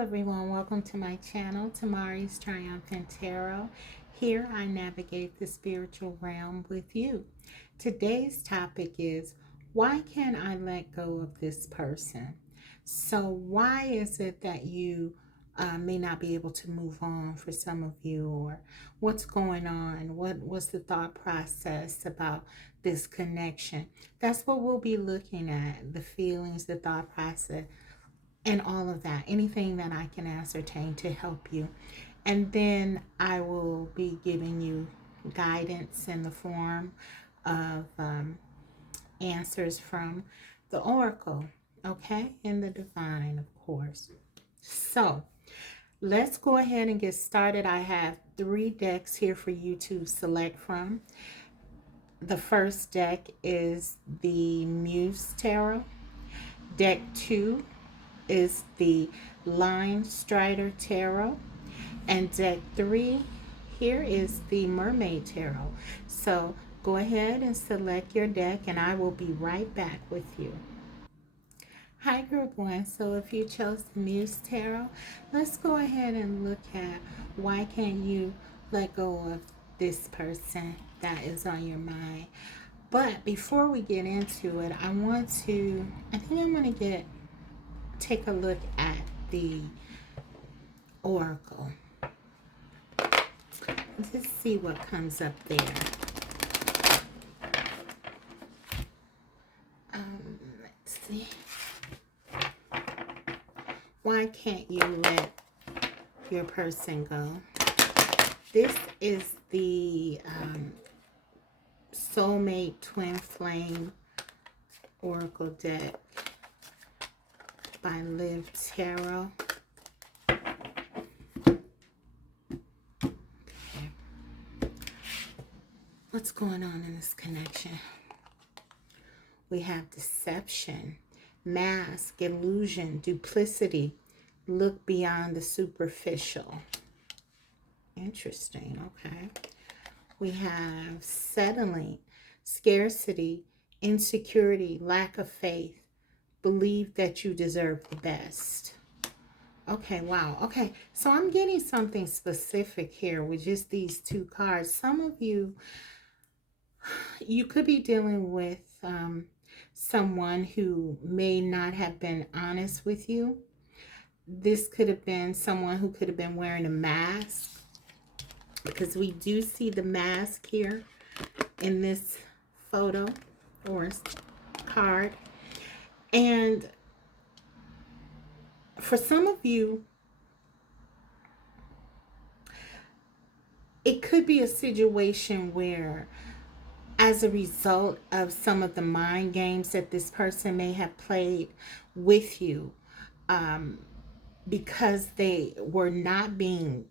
everyone, welcome to my channel, Tamari's Triumphant Tarot. Here I navigate the spiritual realm with you. Today's topic is, why can't I let go of this person? So why is it that you may not be able to move on for some of you, or what's going on? What was the thought process about this connection? That's what we'll be looking at, the feelings, the thought process, and all of that, anything that I can ascertain to help you. And then I will be giving you guidance in the form of answers from the oracle, okay, and the divine, of course. So let's go ahead and get started. I have 3 decks here for you to select from. The first deck is the Muse Tarot. Deck 2 is the Line Strider Tarot, and deck 3 here is the Mermaid Tarot. So go ahead and select your deck, and I will be right back with you. Hi group 1, so if you chose the Muse Tarot, let's go ahead and look at why can't you let go of this person that is on your mind. But before we get into it, I think I'm going to take a look at the oracle. Let's see what comes up there. Let's see. Why can't you let your person go? This is the Soulmate Twin Flame Oracle deck by Live Tarot. Okay. What's going on in this connection? We have deception, mask, illusion, duplicity, look beyond the superficial. Interesting, okay. We have settling, scarcity, insecurity, lack of faith, believe that you deserve the best. Okay, wow. Okay, so I'm getting something specific here with just these 2 cards. Some of you could be dealing with someone who may not have been honest with you. This could have been someone who could have been wearing a mask, because we do see the mask here in this photo or card. And for some of you, it could be a situation where, as a result of some of the mind games that this person may have played with you, because they were not being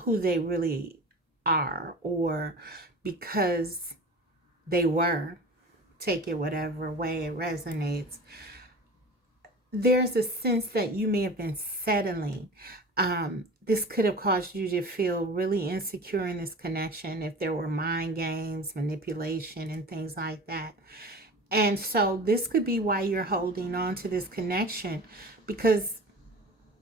who they really are, or because they were, take it whatever way it resonates, there's a sense that you may have been settling. This could have caused you to feel really insecure in this connection if there were mind games, manipulation, and things like that. And so this could be why you're holding on to this connection, because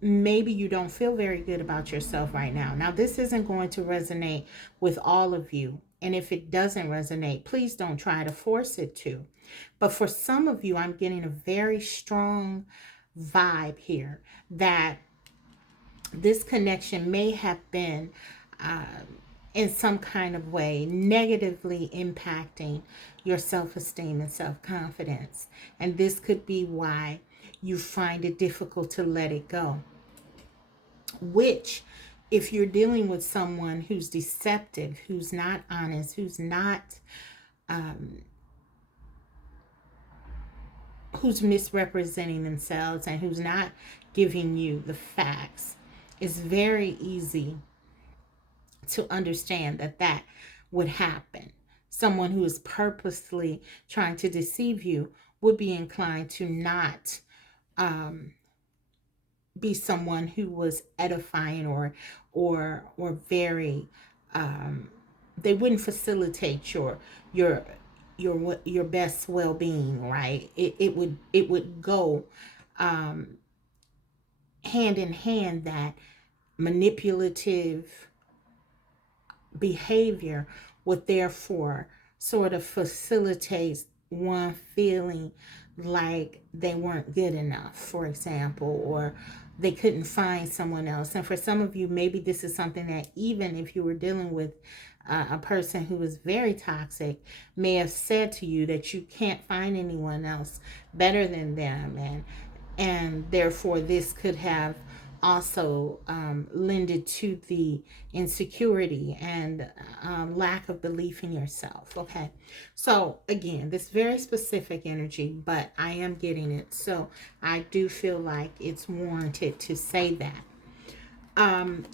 maybe you don't feel very good about yourself right now. Now, this isn't going to resonate with all of you. And if it doesn't resonate, please don't try to force it to. But for some of you, I'm getting a very strong vibe here that this connection may have been in some kind of way negatively impacting your self-esteem and self-confidence. And this could be why you find it difficult to let it go. Which, if you're dealing with someone who's deceptive, who's not honest, who's misrepresenting themselves, and who's not giving you the facts, it's very easy to understand that would happen. Someone who is purposely trying to deceive you would be inclined to not be someone who was edifying or very they wouldn't facilitate your best well-being, right? It would go hand hand in hand, that manipulative behavior would therefore sort of facilitate one feeling like they weren't good enough, for example, or they couldn't find someone else. And for some of you, maybe this is something that, even if you were dealing with a person who was very toxic, may have said to you that you can't find anyone else better than them, and therefore this could have also lended to the insecurity and lack of belief in yourself. Okay, so again, this very specific energy, but I am getting it, so I do feel like it's warranted to say that.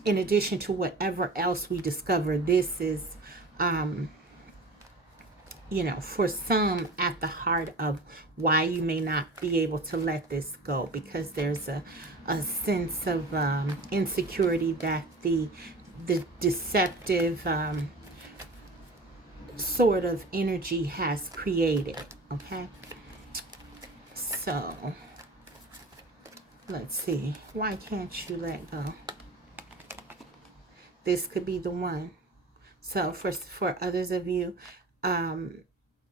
In addition to whatever else we discover, this is for some, at the heart of why you may not be able to let this go, because there's a sense of insecurity that the deceptive sort of energy has created. Okay, so let's see. Why can't you let go? This could be the one. So for others of you,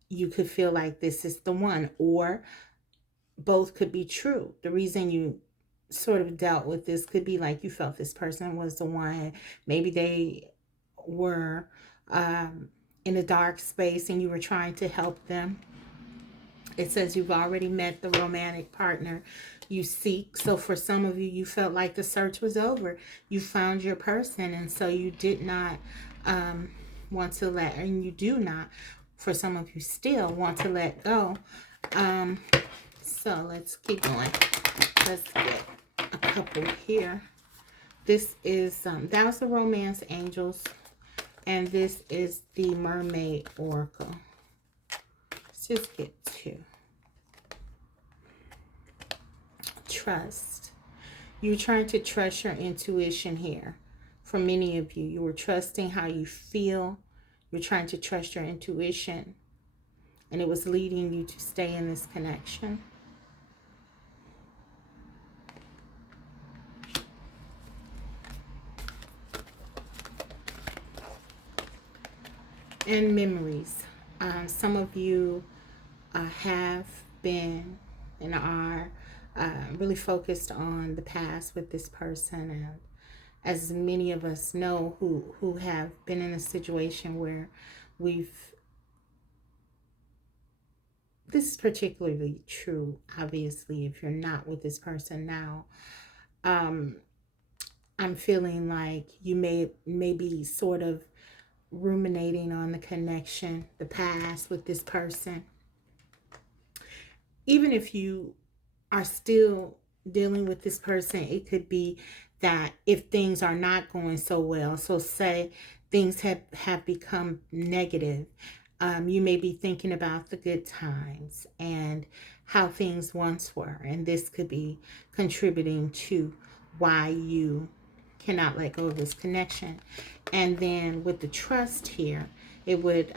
you could feel like this is the one, or both could be true. The reason you sort of dealt with this could be like you felt this person was the one. Maybe they were in a dark space and you were trying to help them. It says you've already met the romantic partner you seek. So for some of you, you felt like the search was over. You found your person, and so you did not want to let, and you do not, for some of you, still want to let go. So let's keep going. Let's get a couple here. This is that was the romance angels, and this is the mermaid oracle. Let's just get two. Trust. You're trying to trust your intuition here. For many of you, you were trusting how you feel. You're trying to trust your intuition, and it was leading you to stay in this connection. And memories. Some of you have been and are really focused on the past with this person, and as many of us know who have been in a situation where this is particularly true, obviously, if you're not with this person now. I'm feeling like you may be sort of ruminating on the connection, the past with this person. Even if you are still dealing with this person, it could be that if things are not going so well, so say things have become negative, you may be thinking about the good times and how things once were, and this could be contributing to why you cannot let go of this connection. And then with the trust here, it would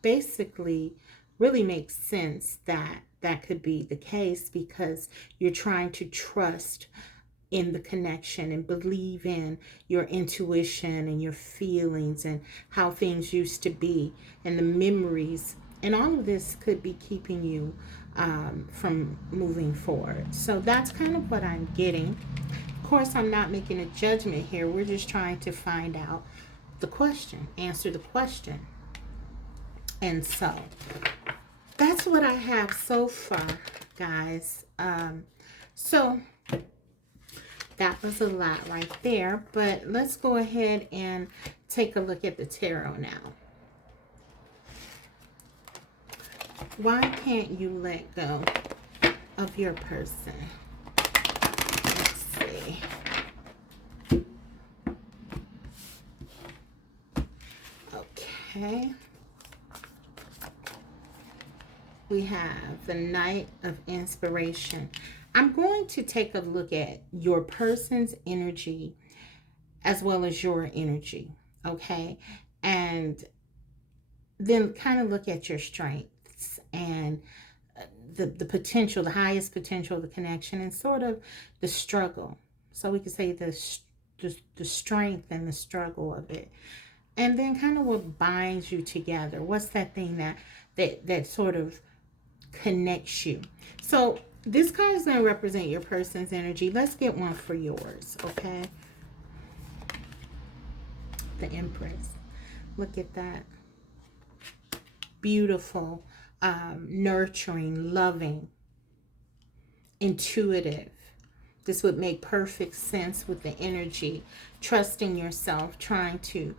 basically really make sense that that could be the case, because you're trying to trust in the connection and believe in your intuition and your feelings and how things used to be and the memories, and all of this could be keeping you from moving forward. So that's kind of what I'm getting. Of course, I'm not making a judgment here. We're just trying to find out the question, answer the question. And so that's what I have so far, guys. So that was a lot right there, but let's go ahead and take a look at the tarot now. Why can't you let go of your person? Let's see. Okay. We have the Knight of Inspiration. I'm going to take a look at your person's energy as well as your energy, okay? And then kind of look at your strengths and the potential, the highest potential of the connection, and sort of the struggle. So we could say the strength and the struggle of it. And then kind of what binds you together. What's that thing that sort of connects you? So this card is going to represent your person's energy. Let's get one for yours, okay? The Empress. Look at that. Beautiful, nurturing, loving, intuitive. This would make perfect sense with the energy. Trusting yourself, trying to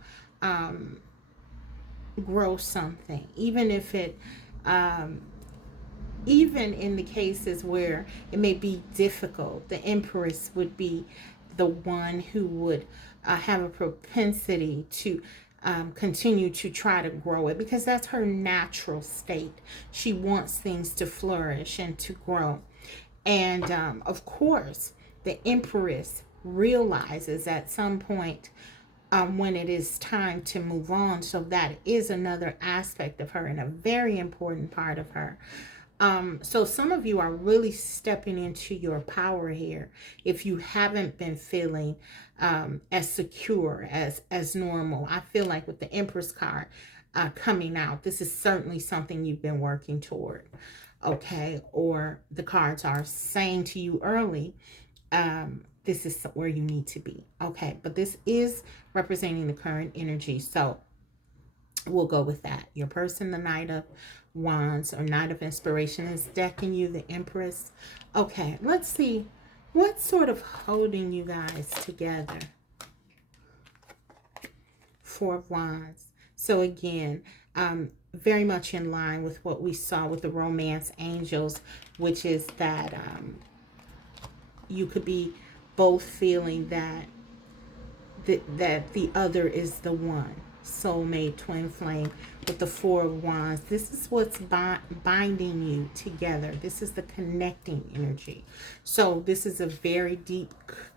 grow something, even if it even in the cases where it may be difficult. The Empress would be the one who would have a propensity to continue to try to grow it, because that's her natural state. She wants things to flourish and to grow. And of course, the Empress realizes at some point when it is time to move on. So that is another aspect of her and a very important part of her. So some of you are really stepping into your power here if you haven't been feeling as secure as normal. I feel like with the Empress card coming out, this is certainly something you've been working toward, okay? Or the cards are saying to you early, this is where you need to be, okay? But this is representing the current energy, so we'll go with that. Your person, the Knight of Wands or Knight of Inspiration, is decking you, the Empress. Okay, let's see what's sort of holding you guys together. Four of Wands. So again, very much in line with what we saw with the romance angels, which is that you could be both feeling that the other is the one. Soulmate, twin flame. With the Four of Wands, this is what's binding you together. This is the connecting energy. So this is a very deep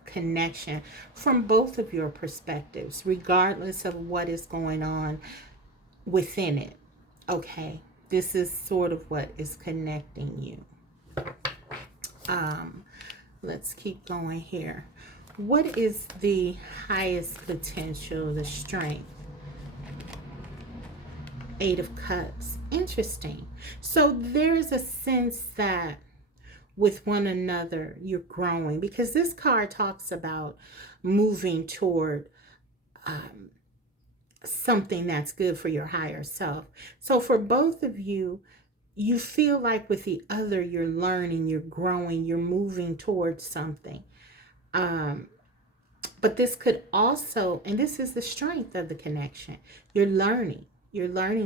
connection from both of your perspectives, regardless of what is going on within it. Okay, this is sort of what is connecting you. Let's keep going here. What is the highest potential, the strength? Eight of Cups. Interesting. So there's a sense that with one another you're growing, because this card talks about moving toward something that's good for your higher self. So for both of you, you feel like with the other you're learning, you're growing, you're moving towards something. But this could also, and this is the strength of the connection, you're learning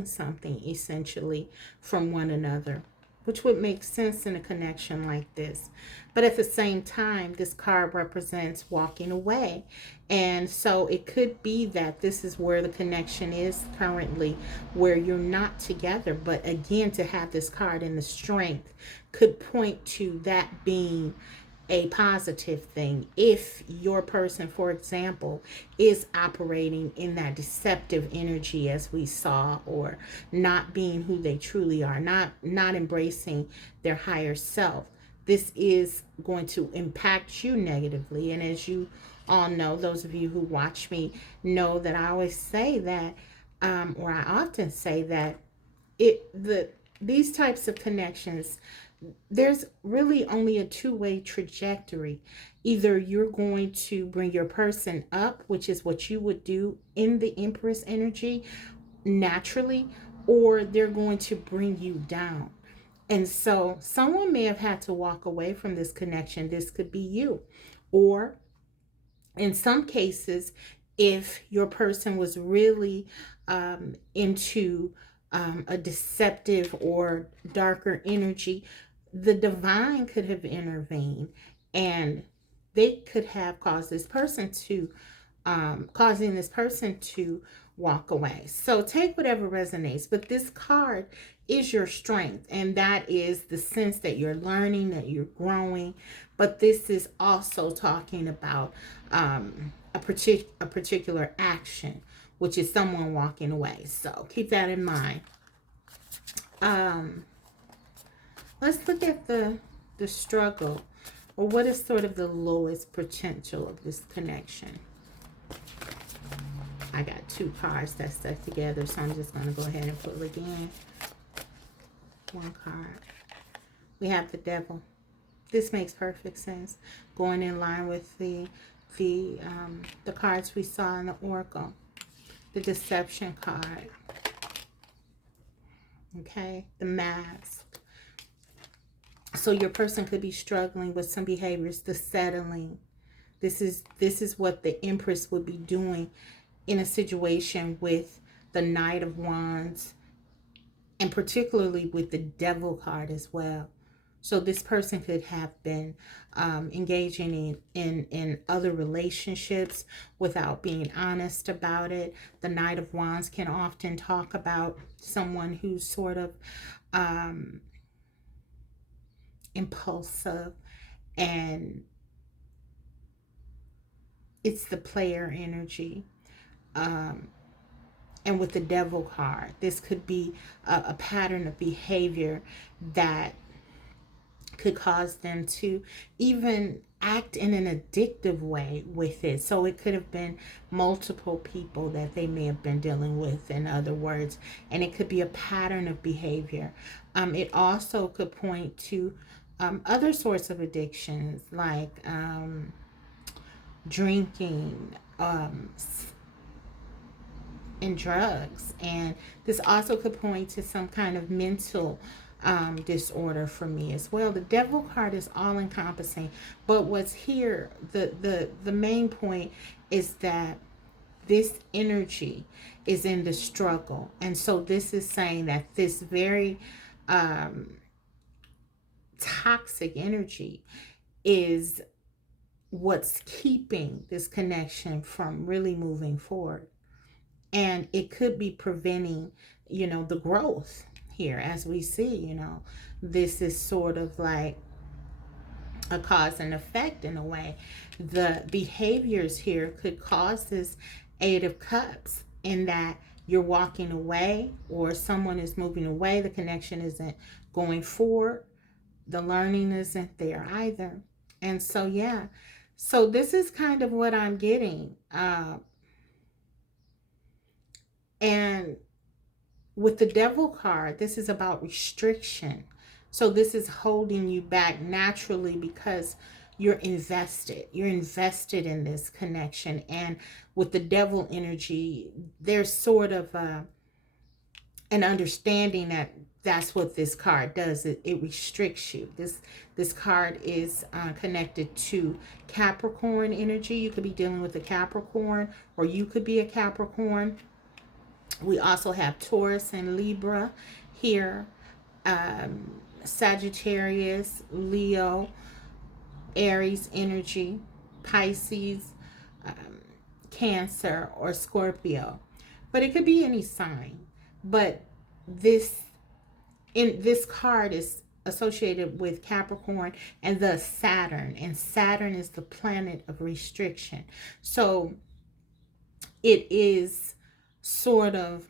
something essentially from one another, which would make sense in a connection like this. But at the same time, this card represents walking away. And so it could be that this is where the connection is currently, where you're not together. But again, to have this card in the strength could point to that being a positive thing. If your person, for example, is operating in that deceptive energy as we saw, or not being who they truly are, not embracing their higher self, this is going to impact you negatively. And as you all know, those of you who watch me know that I always say that, or I often say that these types of connections, there's really only a two-way trajectory. Either you're going to bring your person up, which is what you would do in the Empress energy naturally, or they're going to bring you down. And so someone may have had to walk away from this connection. This could be you. Or in some cases, if your person was really into a deceptive or darker energy, the divine could have intervened, and they could have caused this person to causing this person to walk away. So take whatever resonates, but this card is your strength, and that is the sense that you're learning, that you're growing. But this is also talking about a particular action, which is someone walking away. So keep that in mind. Let's look at the struggle. Or what is sort of the lowest potential of this connection? I got 2 cards that stuck together, so I'm just going to go ahead and pull again. 1 card. We have the Devil. This makes perfect sense, going in line with the cards we saw in the Oracle. The Deception card. Okay, the Mask. So your person could be struggling with some behaviors, the settling. This is what the Empress would be doing in a situation with the Knight of Wands, and particularly with the Devil card as well. So this person could have been engaging in other relationships without being honest about it. The Knight of Wands can often talk about someone who's sort of impulsive, and it's the player energy. And with the Devil card, this could be a pattern of behavior that could cause them to even act in an addictive way with it. So it could have been multiple people that they may have been dealing with, in other words, and it could be a pattern of behavior. It also could point to other sorts of addictions, like drinking, and drugs. And this also could point to some kind of mental disorder for me as well. The Devil card is all encompassing, but what's here, the main point is that this energy is in the struggle. And so this is saying that this very toxic energy is what's keeping this connection from really moving forward. And it could be preventing, the growth here. As we see, this is sort of like a cause and effect in a way. The behaviors here could cause this 8 of Cups, in that you're walking away or someone is moving away. The connection isn't going forward. The learning isn't there either. And so, yeah. So this is kind of what I'm getting. And with the Devil card, this is about restriction. So this is holding you back naturally because you're invested. You're invested in this connection. And with the Devil energy, there's sort of an understanding that that's what this card does. It restricts you. This card is connected to Capricorn energy. You could be dealing with a Capricorn, or you could be a Capricorn. We also have Taurus and Libra here, Sagittarius, Leo, Aries energy, Pisces, Cancer, or Scorpio. But it could be any sign. But this card is associated with Capricorn and thus Saturn. And Saturn is the planet of restriction. So it is sort of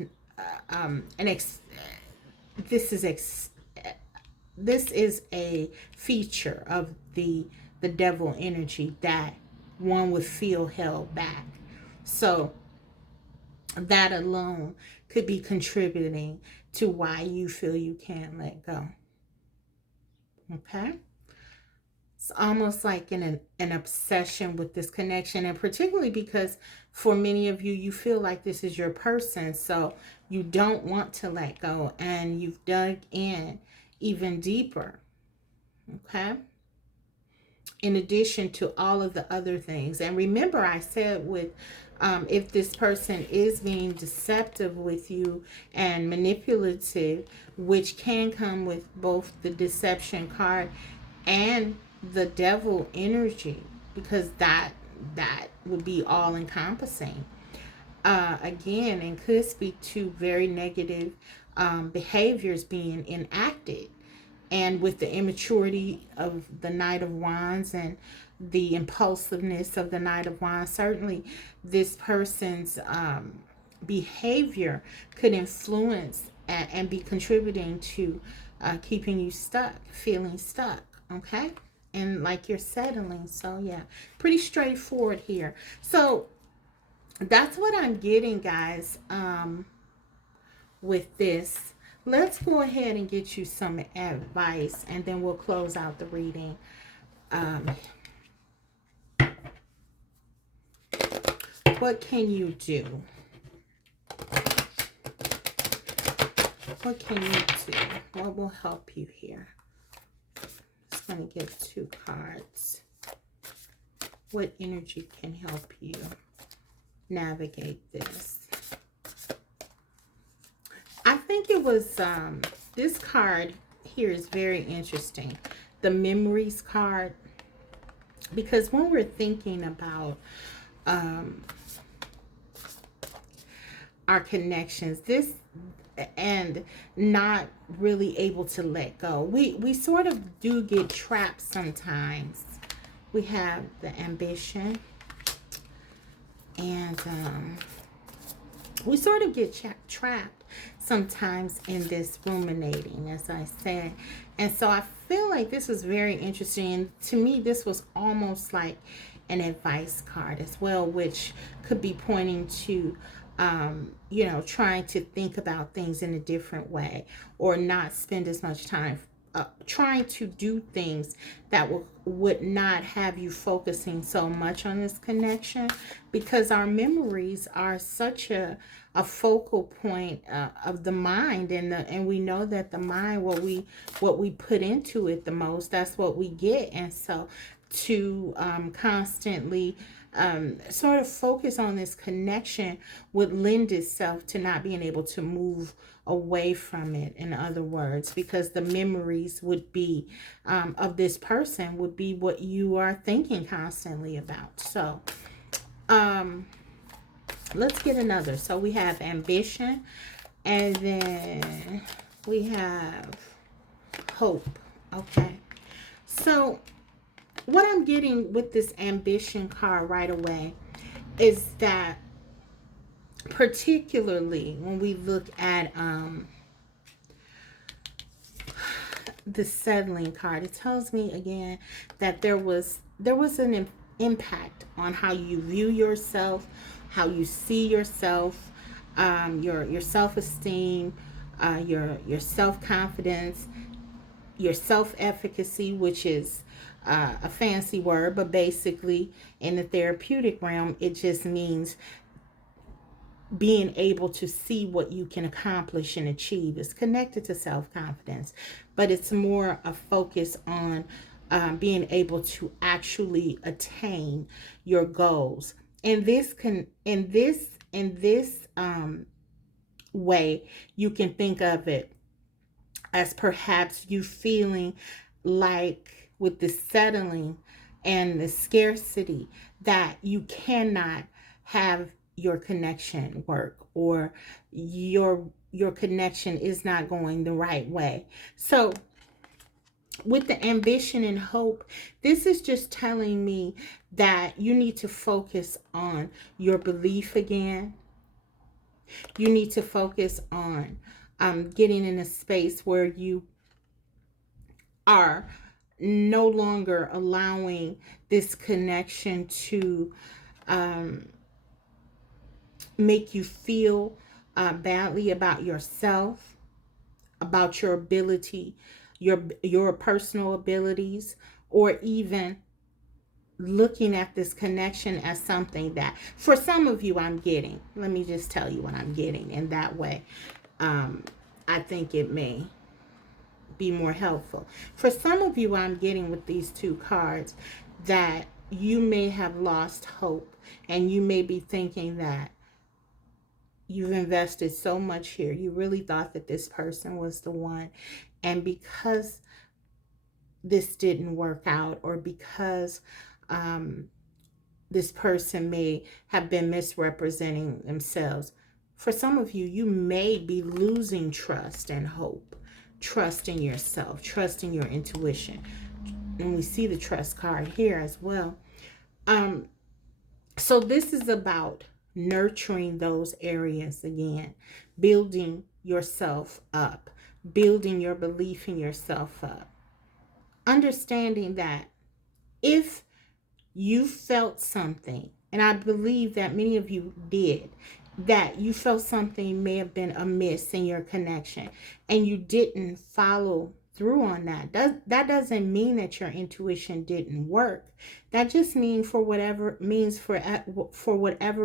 this is a feature of the Devil energy that one would feel held back. So that alone could be contributing to why you feel you can't let go. Okay? It's almost like an obsession with this connection, and particularly because for many of you, you feel like this is your person, so you don't want to let go, and you've dug in even deeper. Okay? In addition to all of the other things. And remember, I said with if this person is being deceptive with you and manipulative, which can come with both the Deception card and the Devil energy, because that would be all encompassing. Again, and could speak to very negative behaviors being enacted. And with the immaturity of the Knight of Wands and the impulsiveness of the Knight of Wands, certainly this person's behavior could influence and be contributing to keeping you stuck, feeling stuck. Okay? and like you're settling. So yeah, pretty straightforward here. So that's what I'm getting, guys, with this. Let's go ahead and get you some advice, and then we'll close out the reading. What can you do? What can you do? What will help you here? Just going to get 2 cards. What energy can help you navigate this? I think it was, this card here is very interesting. The memories card. Because when we're thinking about our connections, this, and not really able to let go, we sort of do get trapped sometimes. We have the ambition, and we sort of get trapped sometimes in this ruminating, as I said. And so I feel like this was very interesting. And to me, this was almost like an advice card as well, which could be pointing to, you know, trying to think about things in a different way, or not spend as much time trying to do things that would not have you focusing so much on this connection, because our memories are such a focal point of the mind, and we know that the mind, what we put into it the most, that's what we get. And so to constantly sort of focus on this connection would lend itself to not being able to move away from it, in other words, because the memories would be of this person would be what you are thinking constantly about. So let's get another. So we have ambition, and then we have hope. Okay, so what I'm getting with this ambition card right away is that, particularly when we look at the settling card, it tells me again that there was an impact on how you view yourself, how you see yourself, your self-esteem, your self-confidence, your self-efficacy, which is a fancy word, but basically in the therapeutic realm, it just means being able to see what you can accomplish and achieve. Is connected to self-confidence, but it's more a focus on being able to actually attain your goals. And this way, you can think of it as perhaps you feeling like, with the settling and the scarcity, that you cannot have your connection work, or your connection is not going the right way. So with the ambition and hope, this is just telling me that you need to focus on your belief again. You need to focus on getting in a space where you are no longer allowing this connection to make you feel badly about yourself, about your ability, your personal abilities, or even looking at this connection as something that, for some of you, I'm getting. Let me just tell you what I'm getting, and that way I think it may be more helpful. For some of you, I'm getting with these 2 cards that you may have lost hope, and you may be thinking that you've invested so much here. You really thought that this person was the one, and because this didn't work out, or because this person may have been misrepresenting themselves, for some of you, you may be losing trust and hope, trust in yourself, trust in your intuition. And we see the trust card here as well. So this is about nurturing those areas again, building yourself up, building your belief in yourself up, understanding that if you felt something, and I believe that many of you did, that you felt something may have been amiss in your connection and you didn't follow through on that doesn't mean that your intuition didn't work. That just means for whatever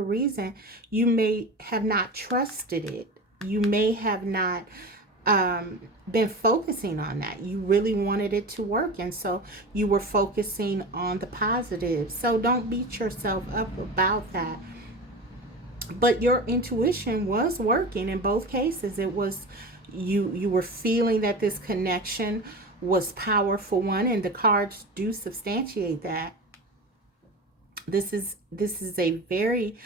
reason you may have not trusted it. You may have not been focusing on that. You really wanted it to work, and so you were focusing on the positive. So don't beat yourself up about that. But your intuition was working in both cases. It was you were feeling that this connection was powerful one, and the cards do substantiate that. This is a very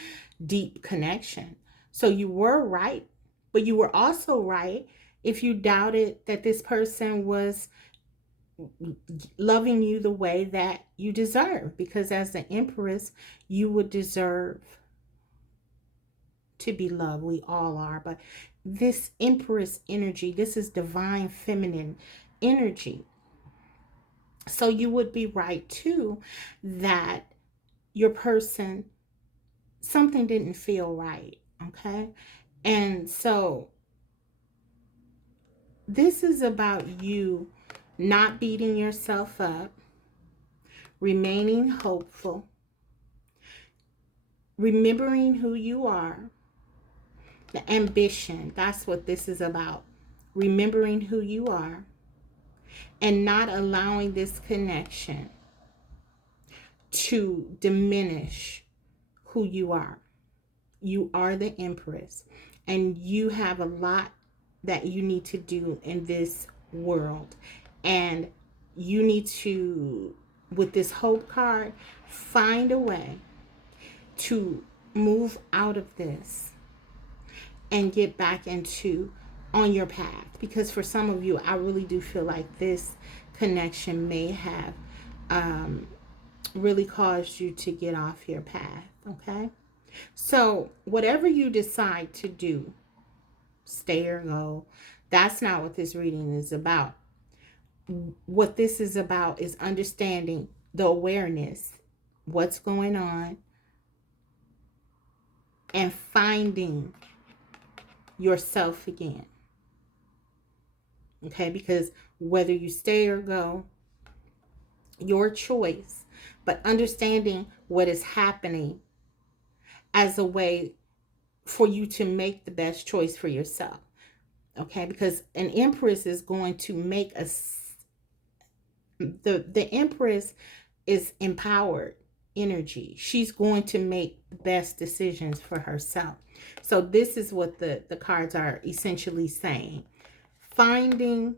deep connection. So you were right, but you were also right if you doubted that this person was loving you the way that you deserve, because as the Empress, you would deserve to be loved. We all are, but this Empress energy, this is divine feminine energy. So you would be right too that your person, something didn't feel right, okay? And so this is about you not beating yourself up, remaining hopeful, remembering who you are, the ambition. That's what this is about. Remembering who you are and not allowing this connection to diminish who you are. You are the Empress, and you have a lot that you need to do in this world. And you need to, with this hope card, find a way to move out of this and get back into on your path. Because for some of you, I really do feel like this connection may have really caused you to get off your path. Okay, so whatever you decide to do, stay or go, that's not what this reading is about. What this is about is understanding the awareness, what's going on, and finding yourself again. Okay, because whether you stay or go, your choice, but understanding what is happening as a way for you to make the best choice for yourself. Okay, because an Empress is going to make the Empress is empowered energy. She's going to make the best decisions for herself. So this is what the cards are essentially saying. Finding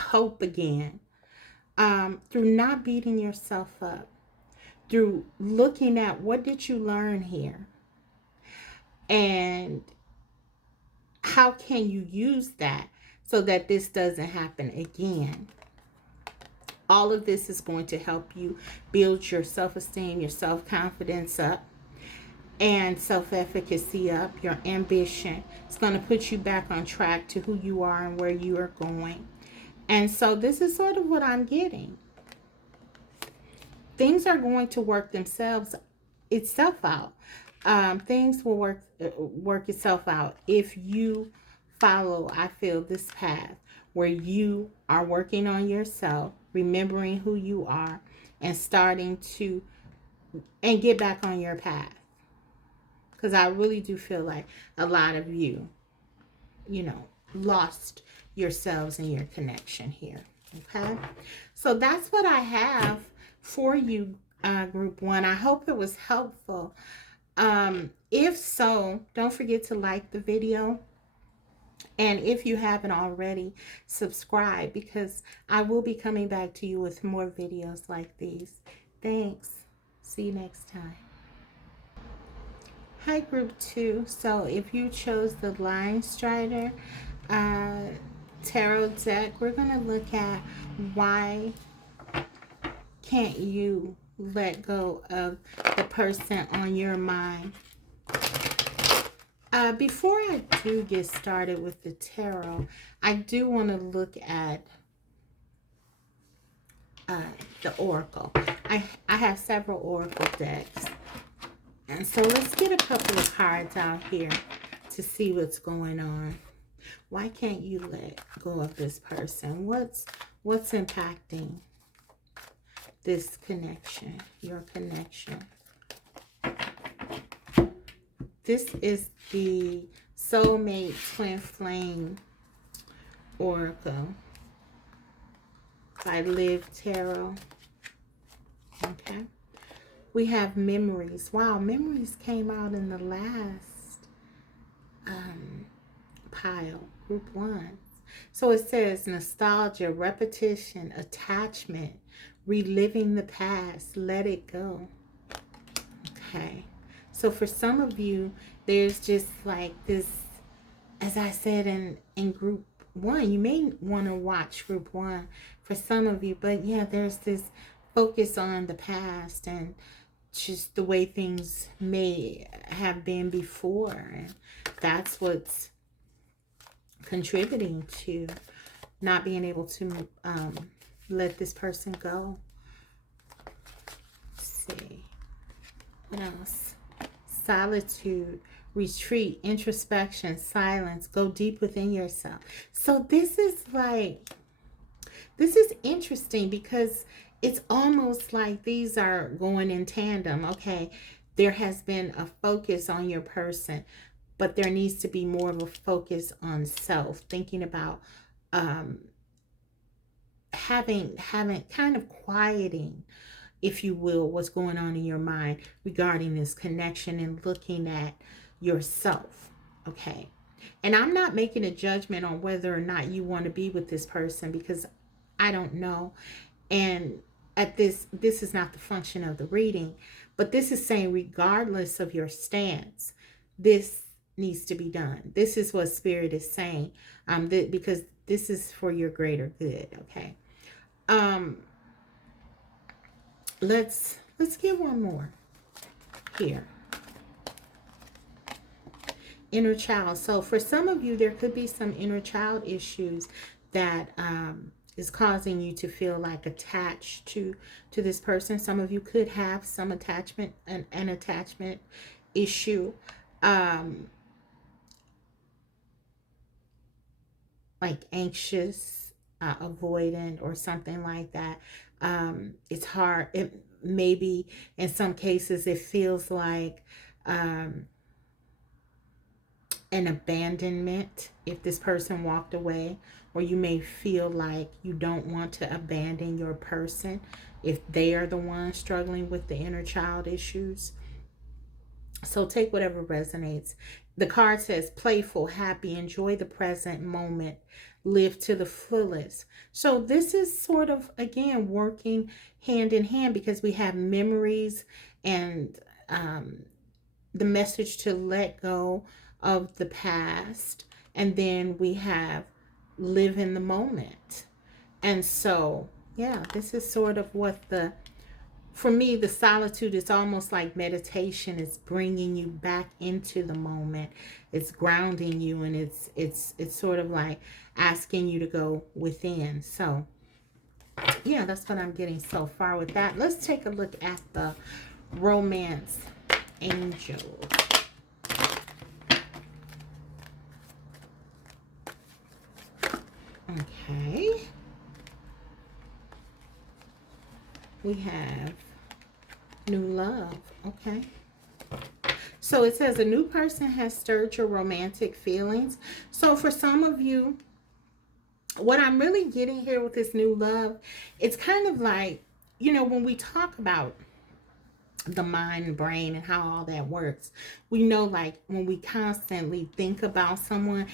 hope again, through not beating yourself up, through looking at what did you learn here, and how can you use that so that this doesn't happen again. All of this is going to help you build your self-esteem, your self-confidence up, and self-efficacy up, your ambition. It's going to put you back on track to who you are and where you are going. And so this is sort of what I'm getting. Things are going to work itself out. Things will work itself out if you follow, I feel, this path where you are working on yourself, remembering who you are, and starting to get back on your path. Because I really do feel like a lot of you, lost yourselves in your connection here. Okay, so that's what I have for you, group one. I hope it was helpful. If so, don't forget to like the video. And if you haven't already, subscribe, because I will be coming back to you with more videos like these. Thanks. See you next time. Hi, group two. So if you chose the Line Strider tarot deck, we're going to look at why can't you let go of the person on your mind. Before I do get started with the tarot, I do want to look at the oracle. I have several oracle decks. And so let's get a couple of cards out here to see what's going on. Why can't you let go of this person? What's impacting this connection, your connection? This is the Soulmate Twin Flame Oracle by Live Tarot. Okay. We have memories. Wow, memories came out in the last pile, group 1. So it says nostalgia, repetition, attachment, reliving the past, let it go. Okay. So for some of you, there's just like this, as I said in group 1, you may want to watch group 1 for some of you, but yeah, there's this focus on the past and just the way things may have been before, and that's what's contributing to not being able to let this person go. Let's see what else. Solitude, retreat, introspection, silence, go deep within yourself. So this is interesting because it's almost like these are going in tandem. Okay, there has been a focus on your person, but there needs to be more of a focus on self, thinking about having kind of quieting, if you will, what's going on in your mind regarding this connection and looking at yourself. Okay. And I'm not making a judgment on whether or not you want to be with this person, because I don't know. And at this is not the function of the reading, but this is saying regardless of your stance, this needs to be done. This is what Spirit is saying, because this is for your greater good. Okay. Let's get one more here. Inner child. So for some of you, there could be some inner child issues that is causing you to feel like attached to this person. Some of you could have some attachment, an attachment issue, like anxious, avoidant, or something like that. It's hard. It maybe in some cases it feels like an abandonment if this person walked away, or you may feel like you don't want to abandon your person if they are the one struggling with the inner child issues. So take whatever resonates. The card says playful, happy, enjoy the present moment, live to the fullest. So this is sort of, again, working hand in hand, because we have memories and the message to let go of the past, and then we have live in the moment. And so yeah, this is sort of what for me, the solitude is almost like meditation. It's bringing you back into the moment. It's grounding you, and it's sort of like asking you to go within. So yeah, that's what I'm getting so far with that. Let's take a look at the romance angel. Okay. We have new love. Okay. So it says a new person has stirred your romantic feelings. So for some of you, what I'm really getting here with this new love, it's kind of like, when we talk about the mind and brain and how all that works, we know, like, when we constantly think about someone,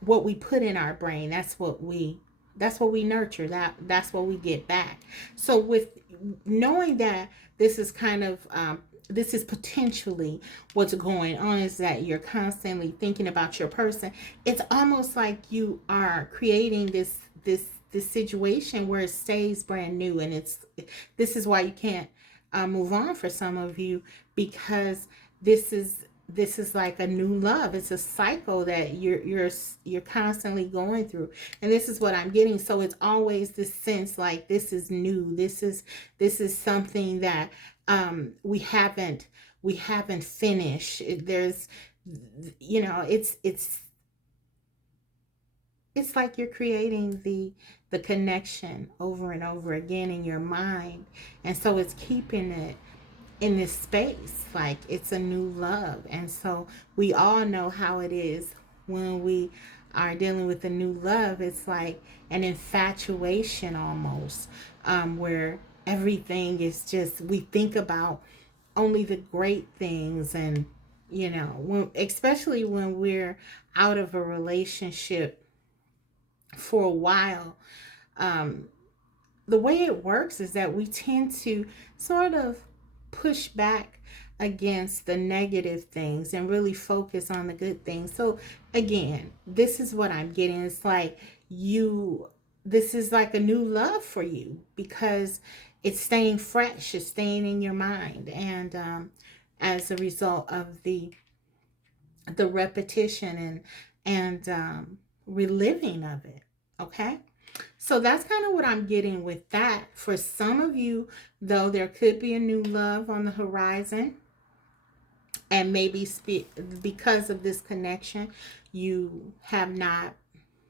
what we put in our brain, that's what we nurture, that's what we get back. So with knowing that this is kind of this is potentially what's going on, is that you're constantly thinking about your person. It's almost like you are creating this situation where it stays brand new, and this is why you can't move on for some of you, because this is this is like a new love. It's a cycle that you're constantly going through, and this is what I'm getting. So it's always this sense like this is new. This is something that we haven't finished. There's, it's like you're creating the connection over and over again in your mind, and so it's keeping it in this space like it's a new love. And so we all know how it is when we are dealing with a new love. It's like an infatuation almost, where everything is just, we think about only the great things. And especially when we're out of a relationship for a while, um, the way it works is that we tend to sort of push back against the negative things and really focus on the good things. So again, this is what I'm getting. It's like this is like a new love for you because it's staying fresh, it's staying in your mind. And as a result of the repetition and reliving of it. Okay. So that's kind of what I'm getting with that. For some of you, though, there could be a new love on the horizon. And maybe because of this connection, you have not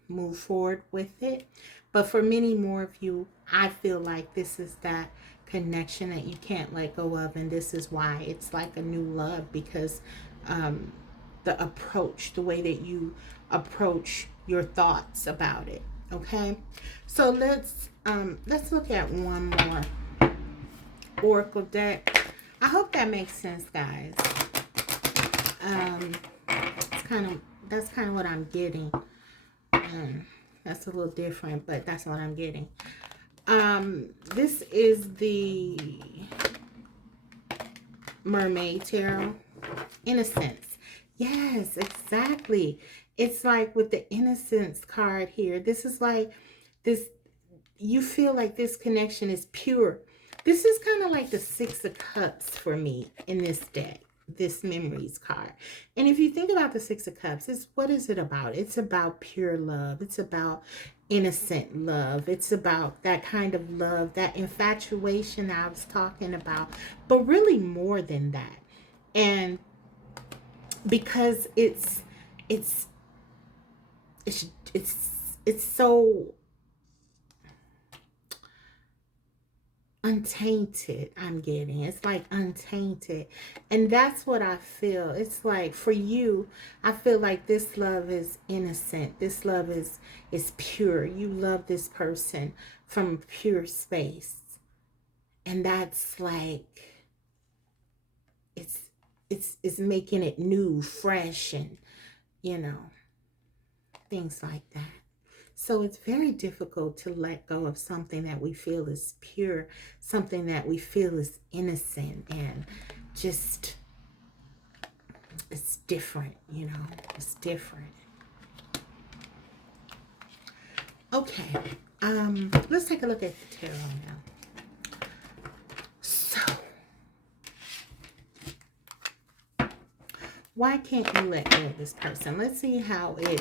moved forward with it. But for many more of you, I feel like this is that connection that you can't let go of. And this is why it's like a new love, because the approach, the way that you approach your thoughts about it. Okay, so let's look at one more oracle deck. I hope that makes sense, guys. That's kind of what I'm getting. That's a little different, but that's what I'm getting. This is the Mermaid Tarot. Innocence. Yes, exactly. It's like with the Innocence card here. This is like this, you feel like this connection is pure. This is kind of like the Six of Cups for me in this deck, this Memories card. And if you think about the Six of Cups, what is it about? It's about pure love. It's about innocent love. It's about that kind of love, that infatuation I was talking about, but really more than that. And because it's it's so untainted. I'm getting, it's like untainted, and that's what I feel. It's like for you, I feel like this love is innocent. This love is pure. You love this person from pure space, and that's like it's making it new, fresh, and things like that. So it's very difficult to let go of something that we feel is pure, something that we feel is innocent, and just, it's different, it's different. Okay, let's take a look at the tarot now. So, why can't you let go of this person? Let's see how it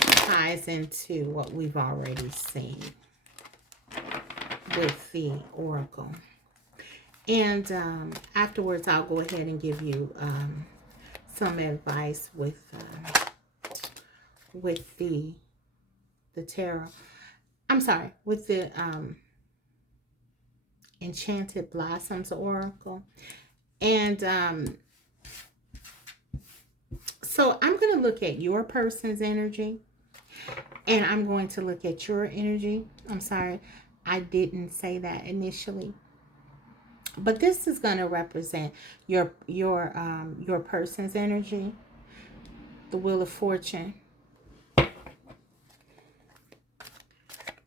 ties into what we've already seen with the oracle. And afterwards, I'll go ahead and give you some advice with the tarot. I'm sorry, with the Enchanted Blossoms oracle. And so I'm going to look at your person's energy, and I'm going to look at your energy. I'm sorry, I didn't say that initially. But this is going to represent your person's energy. The Wheel of Fortune.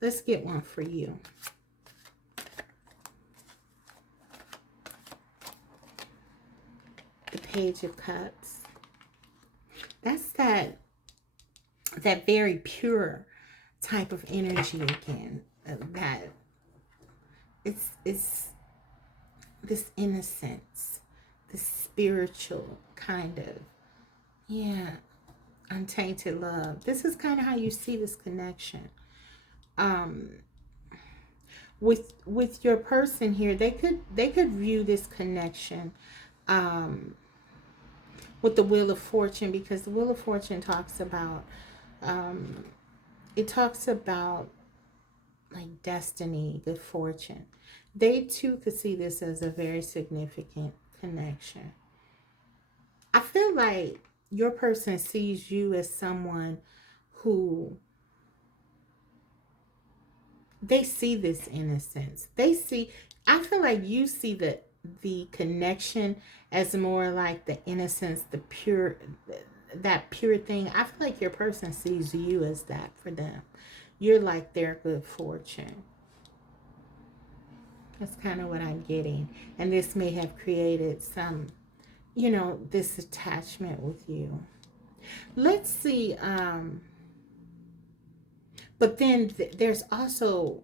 Let's get one for you. The Page of Cups. That's that very pure type of energy again. That it's this innocence, this spiritual kind of Yeah, untainted love. This is kind of how you see this connection. Um, with your person here, they could view this connection um with the Wheel of Fortune, because the Wheel of Fortune talks about um it talks about like destiny, good fortune. They too could see this as a very significant connection. I feel like your person sees you as someone who, they see this innocence. They see, I feel like you see the connection as more like the innocence, the pure, that pure thing. I feel like your person sees you as that for them. You're like their good fortune. That's kind of what I'm getting. And this may have created some, this attachment with you. Let's see. But then there's also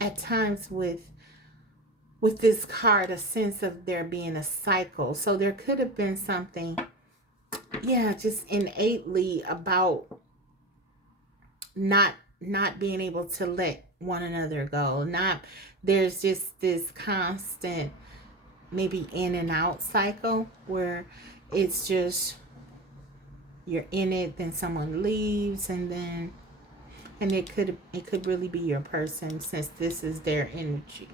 at times with this card a sense of there being a cycle. So there could have been something, yeah, just innately about not not being able to let one another go. Not, there's just this constant maybe in and out cycle where it's just you're in it, then someone leaves, and it could really be your person, since this is their energy.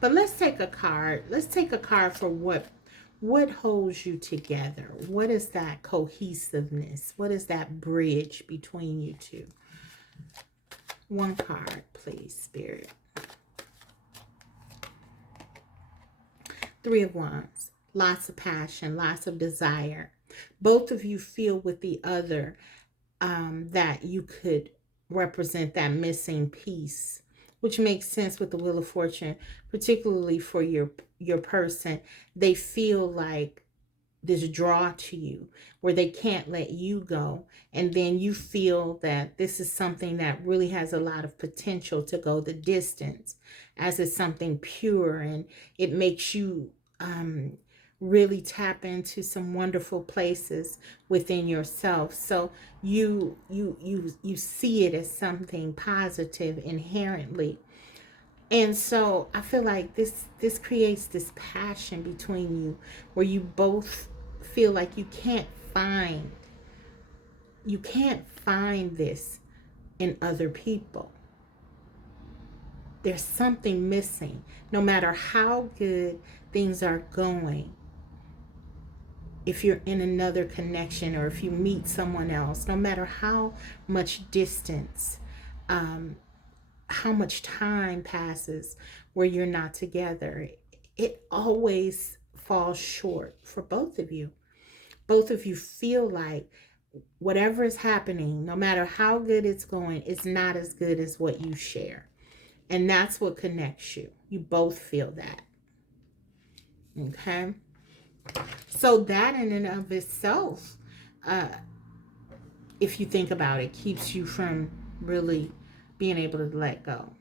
But let's take a card. Let's take a card for what holds you together. What is that cohesiveness? What is that bridge between you two? One card, please, Spirit. Three of Wands. Lots of passion, lots of desire. Both of you feel with the other that you could represent that missing piece, which makes sense with the Wheel of Fortune, particularly for your person. They feel like this draw to you where they can't let you go, and then you feel that this is something that really has a lot of potential to go the distance, as it's something pure, and it makes you really tap into some wonderful places within yourself. So you see it as something positive inherently. And so I feel like this creates this passion between you where you both feel like find you can't find this in other people. There's something missing. No matter how good things are going, if you're in another connection or if you meet someone else, no matter how much distance, how much time passes where you're not together, it always falls short for both of you. Both of you feel like whatever is happening, no matter how good it's going, it's not as good as what you share. And that's what connects you. You both feel that. Okay? So that in and of itself, uh, if you think about it, keeps you from really being able to let go.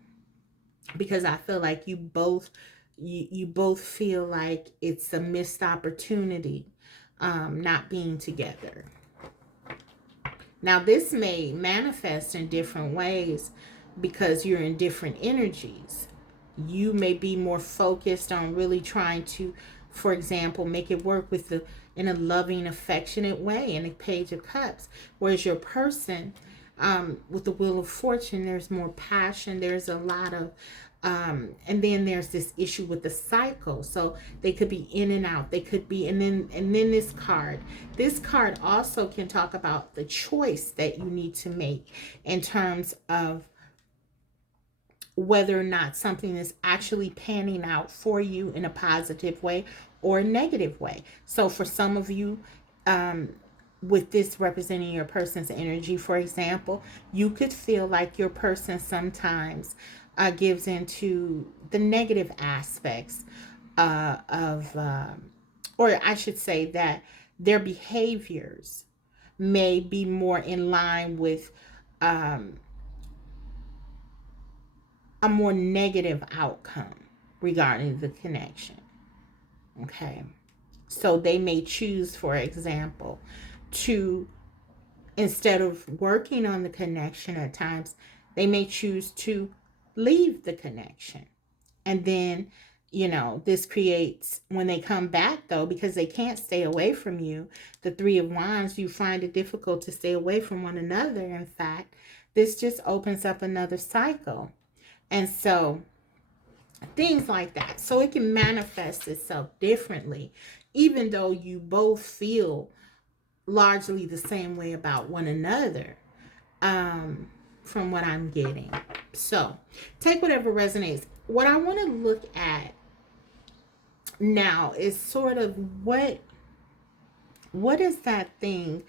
Because I feel like you both feel like it's a missed opportunity, not being together. Now this may manifest in different ways because you're in different energies. You may be more focused on really trying to, for example, make it work with in a loving, affectionate way in the Page of Cups, whereas your person, with the Wheel of Fortune, there's more passion. There's a lot of and then there's this issue with the cycle. So they could be in and out. They could be, and then this card. This card also can talk about the choice that you need to make in terms of whether or not something is actually panning out for you in a positive way or a negative way. So for some of you, with this representing your person's energy, for example, you could feel like your person sometimes gives into the negative aspects or I should say that their behaviors may be more in line with um, a more negative outcome regarding the connection. Okay. So they may choose, for example, to, instead of working on the connection at times, they may choose to leave the connection. And then, this creates, when they come back though, because they can't stay away from you, the Three of Wands, you find it difficult to stay away from one another. In fact, this just opens up another cycle. And so things like that. So it can manifest itself differently, even though you both feel largely the same way about one another, from what I'm getting. So take whatever resonates. What I want to look at now is sort of what is that thing,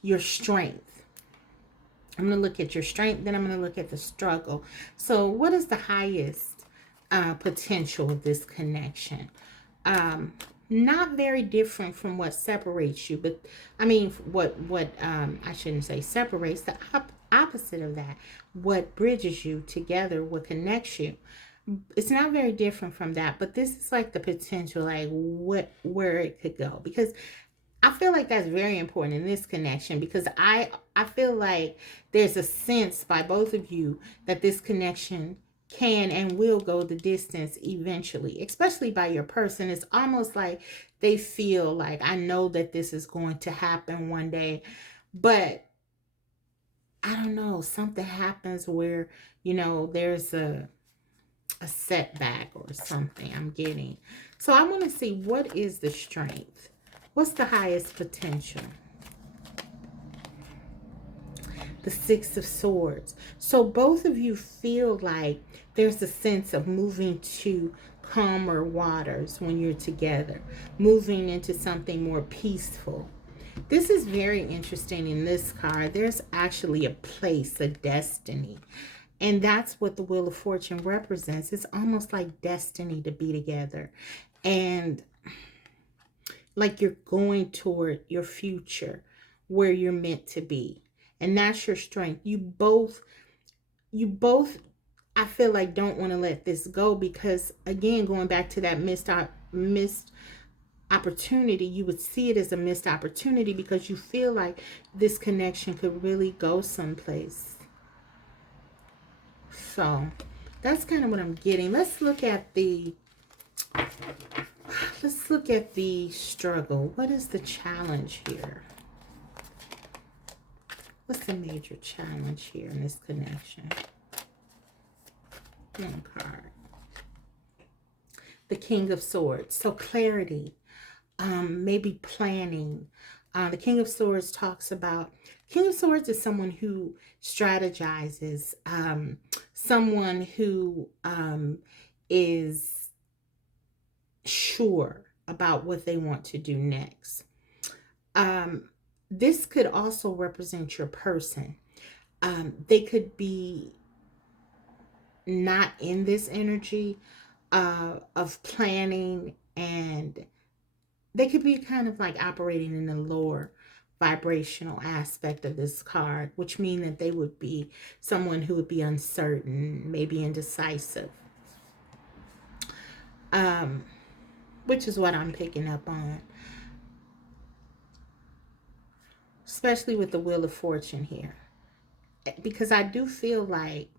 your strength. I'm going to look at your strength, then I'm going to look at the struggle. So what is the highest potential of this connection? Not very different from what separates you, but I mean, what I shouldn't say separates, the opposite of that, what bridges you together, what connects you. It's not very different from that, but this is like the potential, like where it could go, because I feel like that's very important in this connection, because I feel like there's a sense by both of you that this connection can and will go the distance eventually, especially by your person. It's almost like they feel like, I know that this is going to happen one day, but I don't know, something happens where, there's a setback or something I'm getting. So I want to see, what is the strength? What's the highest potential? The Six of Swords. So both of you feel like there's a sense of moving to calmer waters when you're together, moving into something more peaceful. This is very interesting in this card. There's actually a place, a destiny. And that's what the Wheel of Fortune represents. It's almost like destiny to be together. And like you're going toward your future, where you're meant to be. And that's your strength. You both, I feel like, don't want to let this go, because again, going back to that missed opportunity, you would see it as a missed opportunity because you feel like this connection could really go someplace. So that's kind of what I'm getting. Let's look at the struggle. What is the challenge here? What's the major challenge here in this connection? One card. The King of Swords. So clarity, maybe planning. The King of Swords talks about, King of Swords is someone who strategizes, someone who is sure about what they want to do next. This could also represent your person. They could be not in this energy of planning, and they could be kind of like operating in the lower vibrational aspect of this card, which means that they would be someone who would be uncertain, maybe indecisive, which is what I'm picking up on, especially with the Wheel of Fortune here, because I do feel like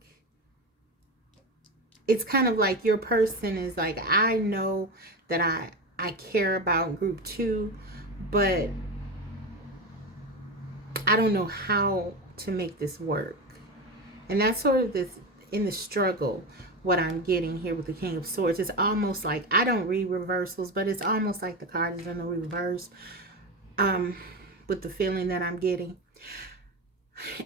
it's kind of like your person is like, I know that I care about group 2, but I don't know how to make this work. And that's sort of this, in the struggle, what I'm getting here with the King of Swords. It's almost like, I don't read reversals, but it's almost like the card is in the reverse, with the feeling that I'm getting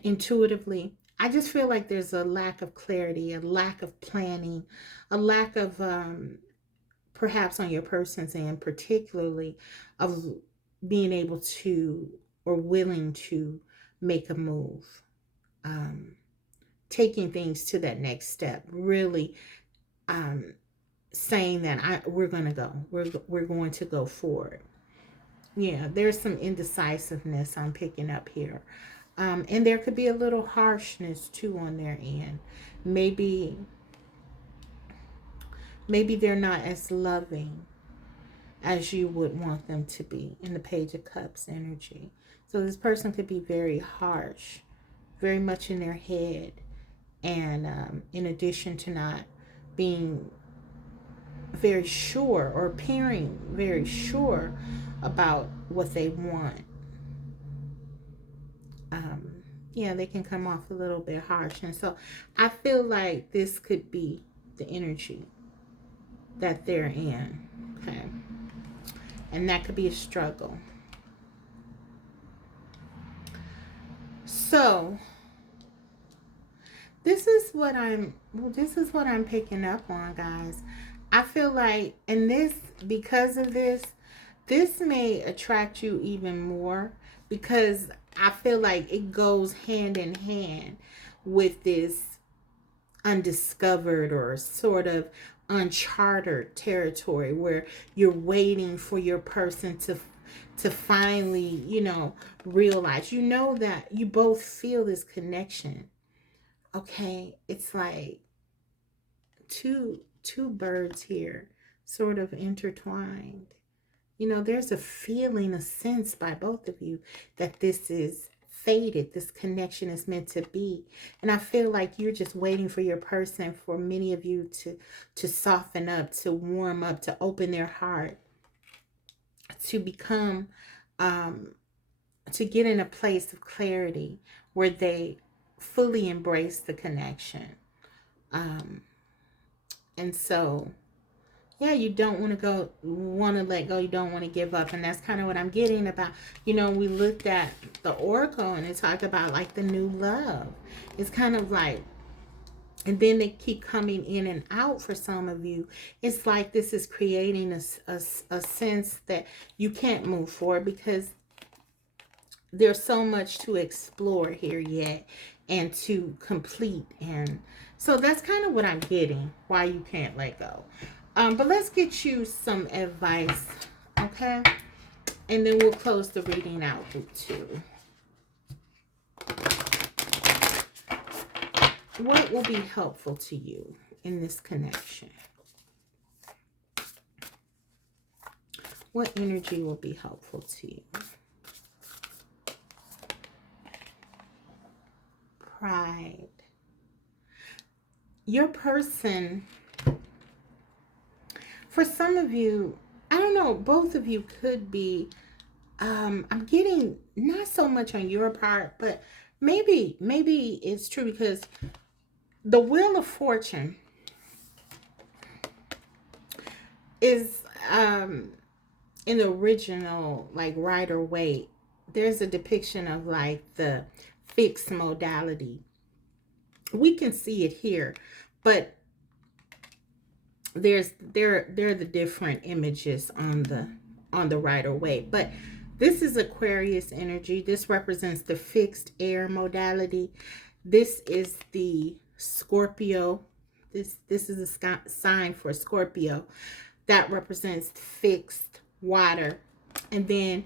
intuitively. I just feel like there's a lack of clarity, a lack of planning, a lack of, perhaps on your person's end, particularly, of being able to, or willing to, make a move, taking things to that next step, really saying that we're going to go, we're going to go forward. Yeah, there's some indecisiveness I'm picking up here. And there could be a little harshness too on their end. Maybe they're not as loving as you would want them to be in the Page of Cups energy. So this person could be very harsh, very much in their head, and in addition to not being very sure or appearing very sure about what they want, yeah, they can come off a little bit harsh. And so I feel like this could be the energy that they're in, okay? And that could be a struggle. So this is what I'm picking up on, guys. I feel like, and this, because of this may attract you even more, because I feel like it goes hand in hand with this undiscovered or sort of uncharted territory where you're waiting for your person to finally, realize, that you both feel this connection. Okay, it's like two birds here, sort of intertwined. There's a feeling, a sense by both of you that this is fated. This connection is meant to be. And I feel like you're just waiting for your person, for many of you to soften up, to warm up, to open their heart, to become, to get in a place of clarity where they fully embrace the connection. And so, yeah, you don't want to let go. You don't want to give up. And that's kind of what I'm getting about. We looked at the oracle and it talked about like the new love. It's kind of like, and then they keep coming in and out for some of you. It's like this is creating a sense that you can't move forward because there's so much to explore here yet and to complete. And so that's kind of what I'm getting, why you can't let go. But let's get you some advice, okay? And then we'll close the reading out too. What will be helpful to you in this connection? What energy will be helpful to you? Pride. Your person, for some of you, I don't know, both of you could be, I'm getting not so much on your part, but maybe it's true because the Wheel of Fortune is, in the original, like, Rider-Waite, there's a depiction of like the fixed modality. We can see it here, but there are the different images on the Rider-Waite. But this is Aquarius energy. This represents the fixed air modality. This is the Scorpio. This is a sign for Scorpio. That represents fixed water. And then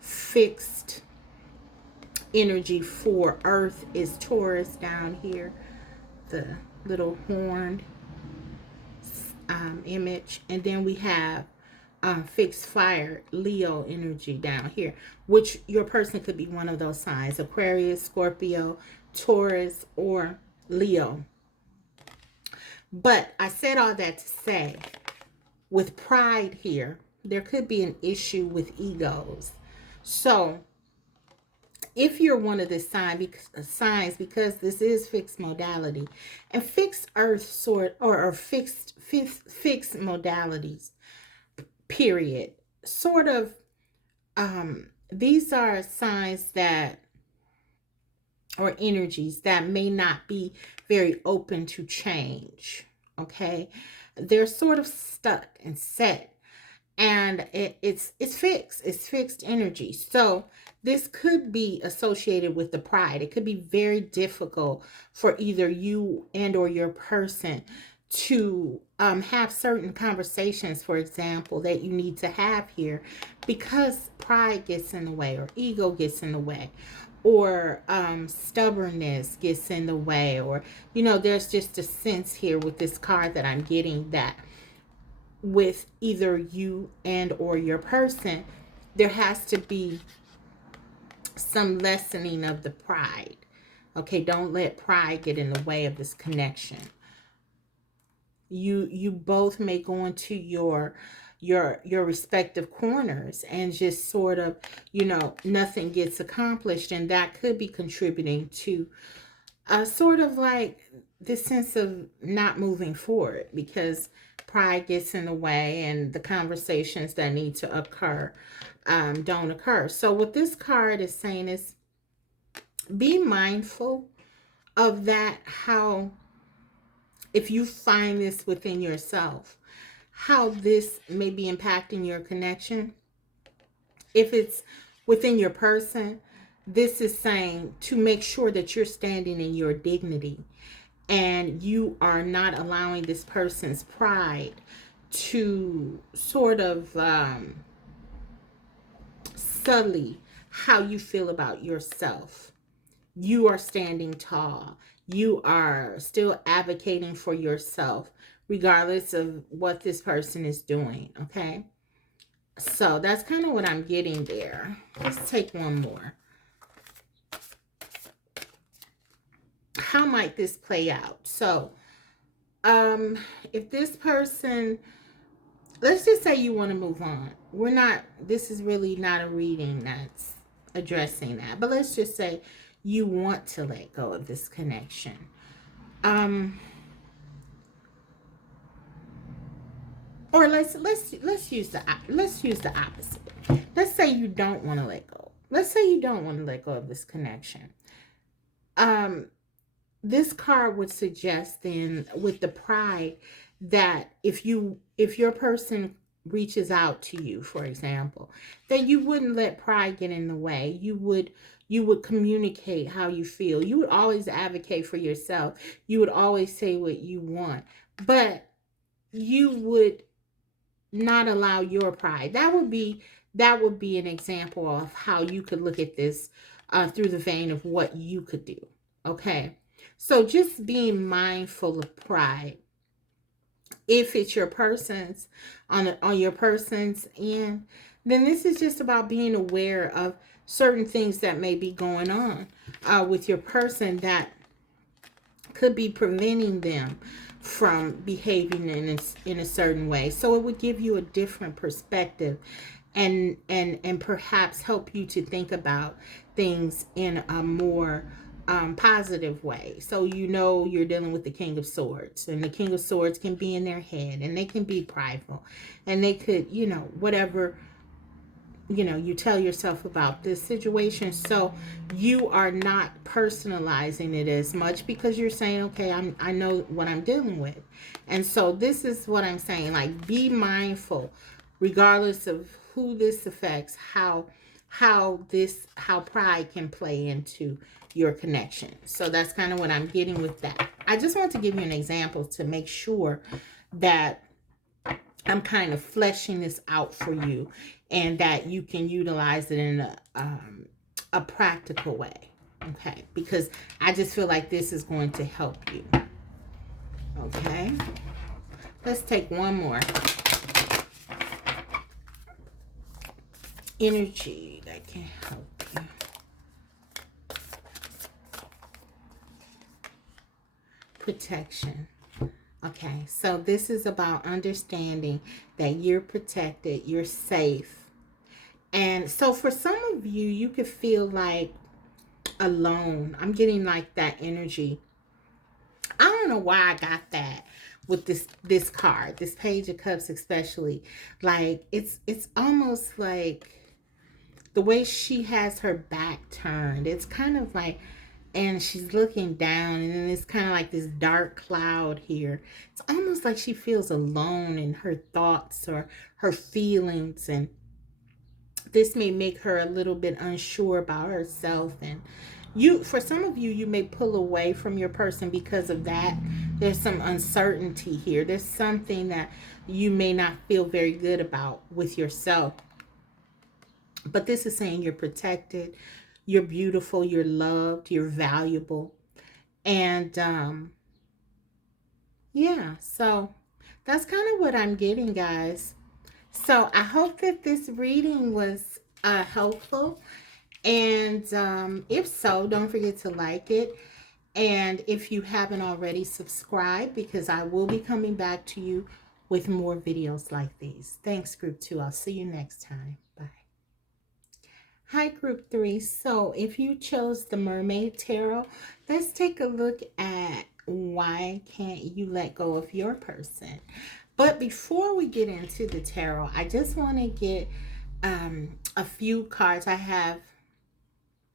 fixed energy for Earth is Taurus down here. The little horned image. And then we have fixed fire, Leo energy down here, which your person could be one of those signs: Aquarius, Scorpio, Taurus, or Leo. But I said all that to say, with pride here, there could be an issue with egos. So if you're one of the signs, because this is fixed modality, and fixed earth or fixed modalities, period, sort of, these are signs that, or energies that may not be very open to change. Okay, they're sort of stuck and set, and it's fixed energy. So this could be associated with the pride. It could be very difficult for either you and or your person to have certain conversations, for example, that you need to have here, because pride gets in the way, or ego gets in the way, or stubbornness gets in the way, or there's just a sense here with this card that I'm getting that with either you and or your person, there has to be some lessening of the pride. Okay, don't let pride get in the way of this connection. You both may go into your respective corners and just sort of, nothing gets accomplished, and that could be contributing to sort of like this sense of not moving forward, because pride gets in the way and the conversations that need to occur don't occur. So what this card is saying is, be mindful of that, how, if you find this within yourself, how this may be impacting your connection. If it's within your person, this is saying to make sure that you're standing in your dignity and you are not allowing this person's pride to sort of sully how you feel about yourself. You are standing tall. You are still advocating for yourself, regardless of what this person is doing. Okay. So that's kind of what I'm getting there. Let's take one more. How might this play out? So, if this person, let's just say you want to move on. This is really not a reading that's addressing that, but let's just say you want to let go of this connection. Or let's use the opposite. Let's say you don't want to let go. Let's say you don't want to let go of this connection. This card would suggest then, with the pride, that if your person reaches out to you, for example, that you wouldn't let pride get in the way. You would communicate how you feel. You would always advocate for yourself. You would always say what you want, but you would not allow your pride. That would be an example of how you could look at this through the vein of what you could do. Okay, so just being mindful of pride. If it's your person's on your person's end, then this is just about being aware of certain things that may be going on with your person that could be preventing them from behaving in a certain way. So it would give you a different perspective and perhaps help you to think about things in a more positive way. So you're dealing with the King of Swords, and the King of Swords can be in their head, and they can be prideful, and they could, whatever you tell yourself about this situation. So you are not personalizing it as much, because you're saying, okay, I know what I'm dealing with. And so this is what I'm saying, like, be mindful, regardless of who this affects, how pride can play into your connection. So that's kind of what I'm getting with that. I just want to give you an example to make sure that I'm kind of fleshing this out for you, and that you can utilize it in a practical way. Okay, because I just feel like this is going to help you. Okay, let's take one more. Energy that can help you. Protection. Okay, so this is about understanding that you're protected, you're safe. And so for some of you, you could feel like alone. I'm getting like that energy. I don't know why I got that with this card, this Page of Cups especially. Like it's almost like the way she has her back turned. It's kind of like, and she's looking down, and then it's kind of like this dark cloud here. It's almost like she feels alone in her thoughts or her feelings, and this may make her a little bit unsure about herself. And for some of you, you may pull away from your person because of that. There's some uncertainty here. There's something that you may not feel very good about with yourself. But this is saying you're protected, you're beautiful, you're loved, you're valuable. And yeah, so That's kind of what I'm getting, guys. So I hope that this reading was helpful. And if so, don't forget to like it. And if you haven't already, subscribe, because I will be coming back to you with more videos like these. Thanks, Group 2. I'll see you next time. Bye. Hi, Group 3. So if you chose the Mermaid Tarot, let's take a look at why can't you let go of your person. But before we get into the tarot, I just want to get a few cards. I have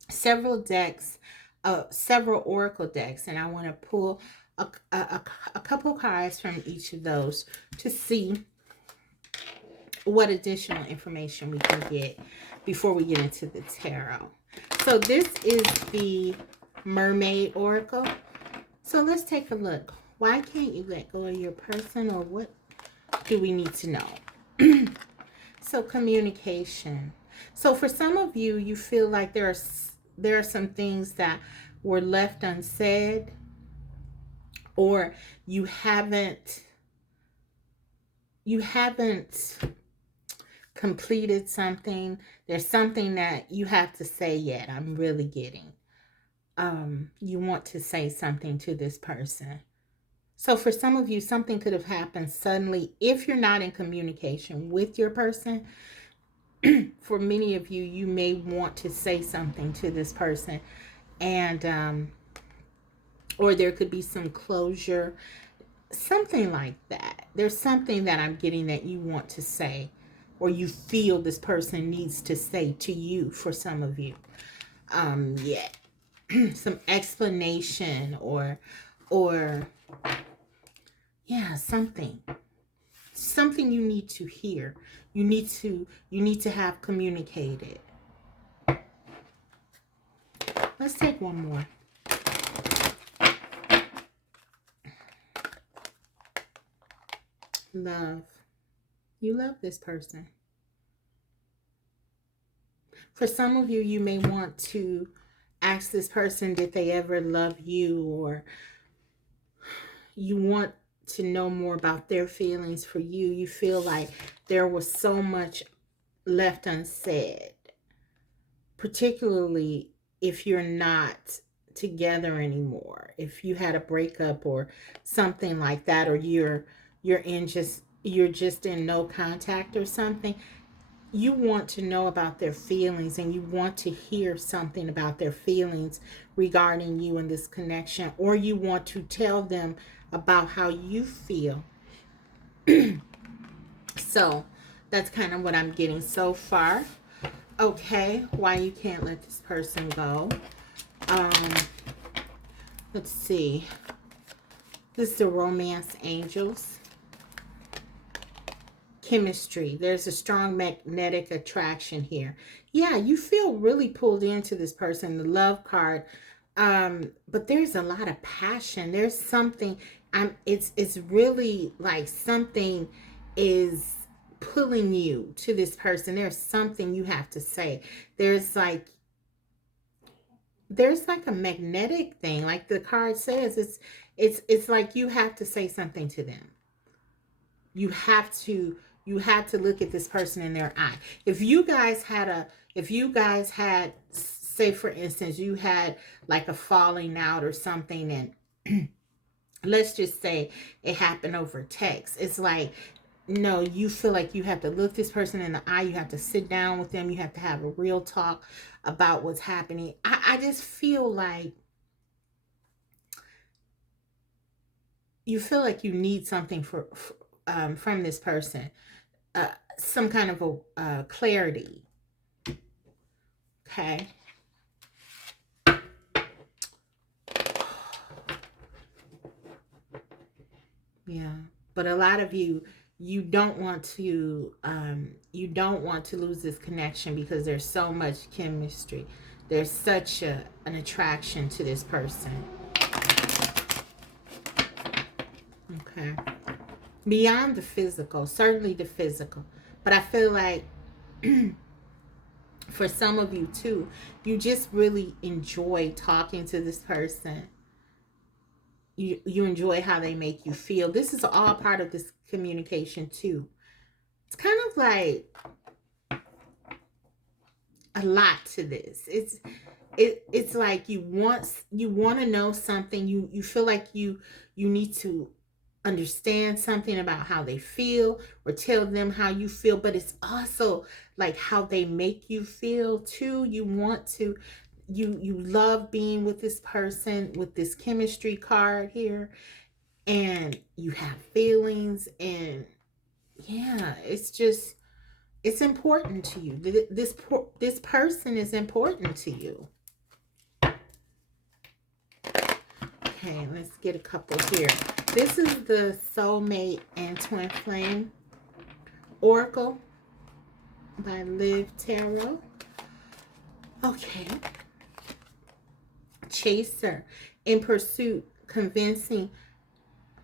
several decks, several oracle decks, and I want to pull a couple cards from each of those to see what additional information we can get before we get into the tarot. So this is the Mermaid Oracle. So let's take a look. Why can't you let go of your person, or what do we need to know? So communication. So for some of you, you feel like there are some things that were left unsaid, or you haven't completed something. There's something that you have to say yet. I'm really getting. You want to say something to this person. So for some of you, something could have happened suddenly if you're not in communication with your person. For many of you, you may want to say something to this person, and or there could be some closure, something like that. There's something that I'm getting that you want to say, or you feel this person needs to say to you. For some of you, yeah, some explanation, or yeah, something you need to hear. You need to have communicated. Let's take one more. Love. You love this person. For some of you, you may want to ask this person, did they ever love you? Or you want to know more about their feelings for you. You feel like there was so much left unsaid, particularly if you're not together anymore. If you had a breakup or something like that, or you're just in no contact or something, you want to know about their feelings, and you want to hear something about their feelings regarding you in this connection, or you want to tell them about how you feel. So that's kind of what I'm getting so far. Okay, why you can't let this person go. Let's see. This is the Romance Angels. Chemistry. There's a strong magnetic attraction here. Yeah, you feel really pulled into this person. The Love card. But there's a lot of passion. There's something. It's really like something is pulling you to this person. There's something you have to say. There's like a magnetic thing, like the card says. It's like you have to say something to them. You have to look at this person in their eye. If you guys had, say for instance, you had like a falling out or something, and let's just say it happened over text. It's like, no, you feel like you have to look this person in the eye. You have to sit down with them. You have to have a real talk about what's happening. I just feel like you feel like you need something from this person, some kind of a clarity. Okay. Yeah, but a lot of you, you don't want to lose this connection, because there's so much chemistry. There's such an attraction to this person. Okay. Beyond the physical, certainly the physical. But I feel like for some of you too, you just really enjoy talking to this person. you enjoy how they make you feel. This is all part of this communication too. It's kind of like a lot to this. It's like you want to know something. You feel like you need to understand something about how they feel or tell them how you feel, but it's also like how they make you feel too. You want to you love being with this person with this chemistry card here, and you have feelings, and yeah, it's important to you. This person is important to you. Okay, let's get a couple here. This is the Soulmate and Twin Flame Oracle by Liv Tarot. Okay. Chaser, in pursuit, convincing,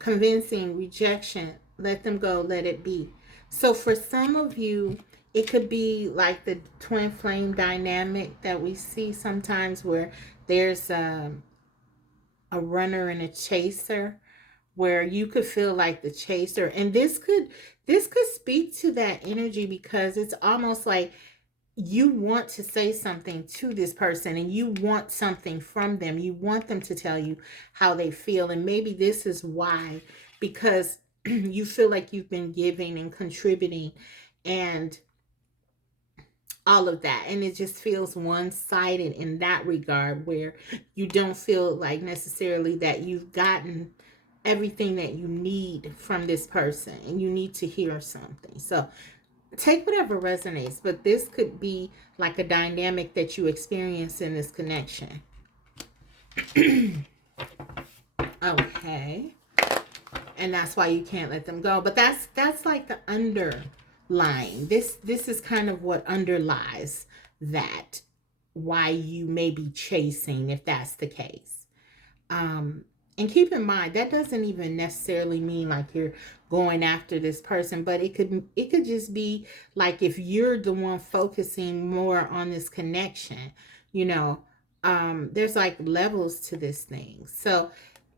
rejection, let them go, let it be. So for some of you, it could be like the twin flame dynamic that we see sometimes, where there's a runner and a chaser, where you could feel like the chaser. And this could speak to that energy, because it's almost like you want to say something to this person and you want something from them. You want them to tell you how they feel. And maybe this is why, because you feel like you've been giving and contributing and all of that. And it just feels one-sided in that regard, where you don't feel like necessarily that you've gotten everything that you need from this person, and you need to hear something. So take whatever resonates, but this could be like a dynamic that you experience in this connection. Okay. And that's why you can't let them go. But that's like the underlying. This is kind of what underlies that, why you may be chasing, if that's the case. And keep in mind, that doesn't even necessarily mean like you're going after this person, but it could just be like, if you're the one focusing more on this connection, there's like levels to this thing. So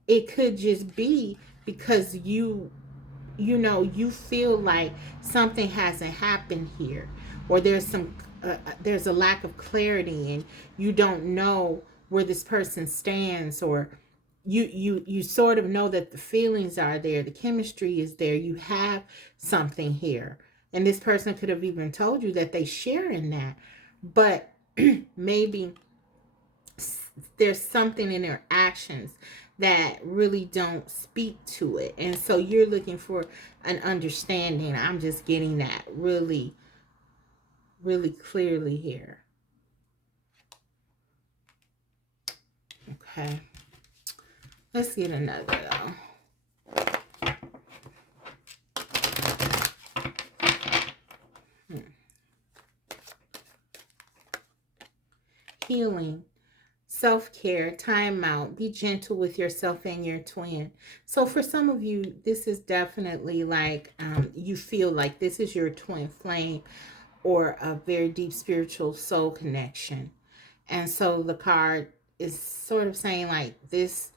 it could just be because you feel like something hasn't happened here, or there's a lack of clarity, and you don't know where this person stands, or you sort of know that the feelings are there, the chemistry is there, you have something here, and this person could have even told you that they share in that, but maybe there's something in their actions that really don't speak to it, and so you're looking for an understanding. I'm just getting that really, really clearly here. Okay. Let's get another though. Healing, self-care, time out, be gentle with yourself and your twin. So for some of you, this is definitely like you feel like this is your twin flame, or a very deep spiritual soul connection. And so the card is sort of saying like this,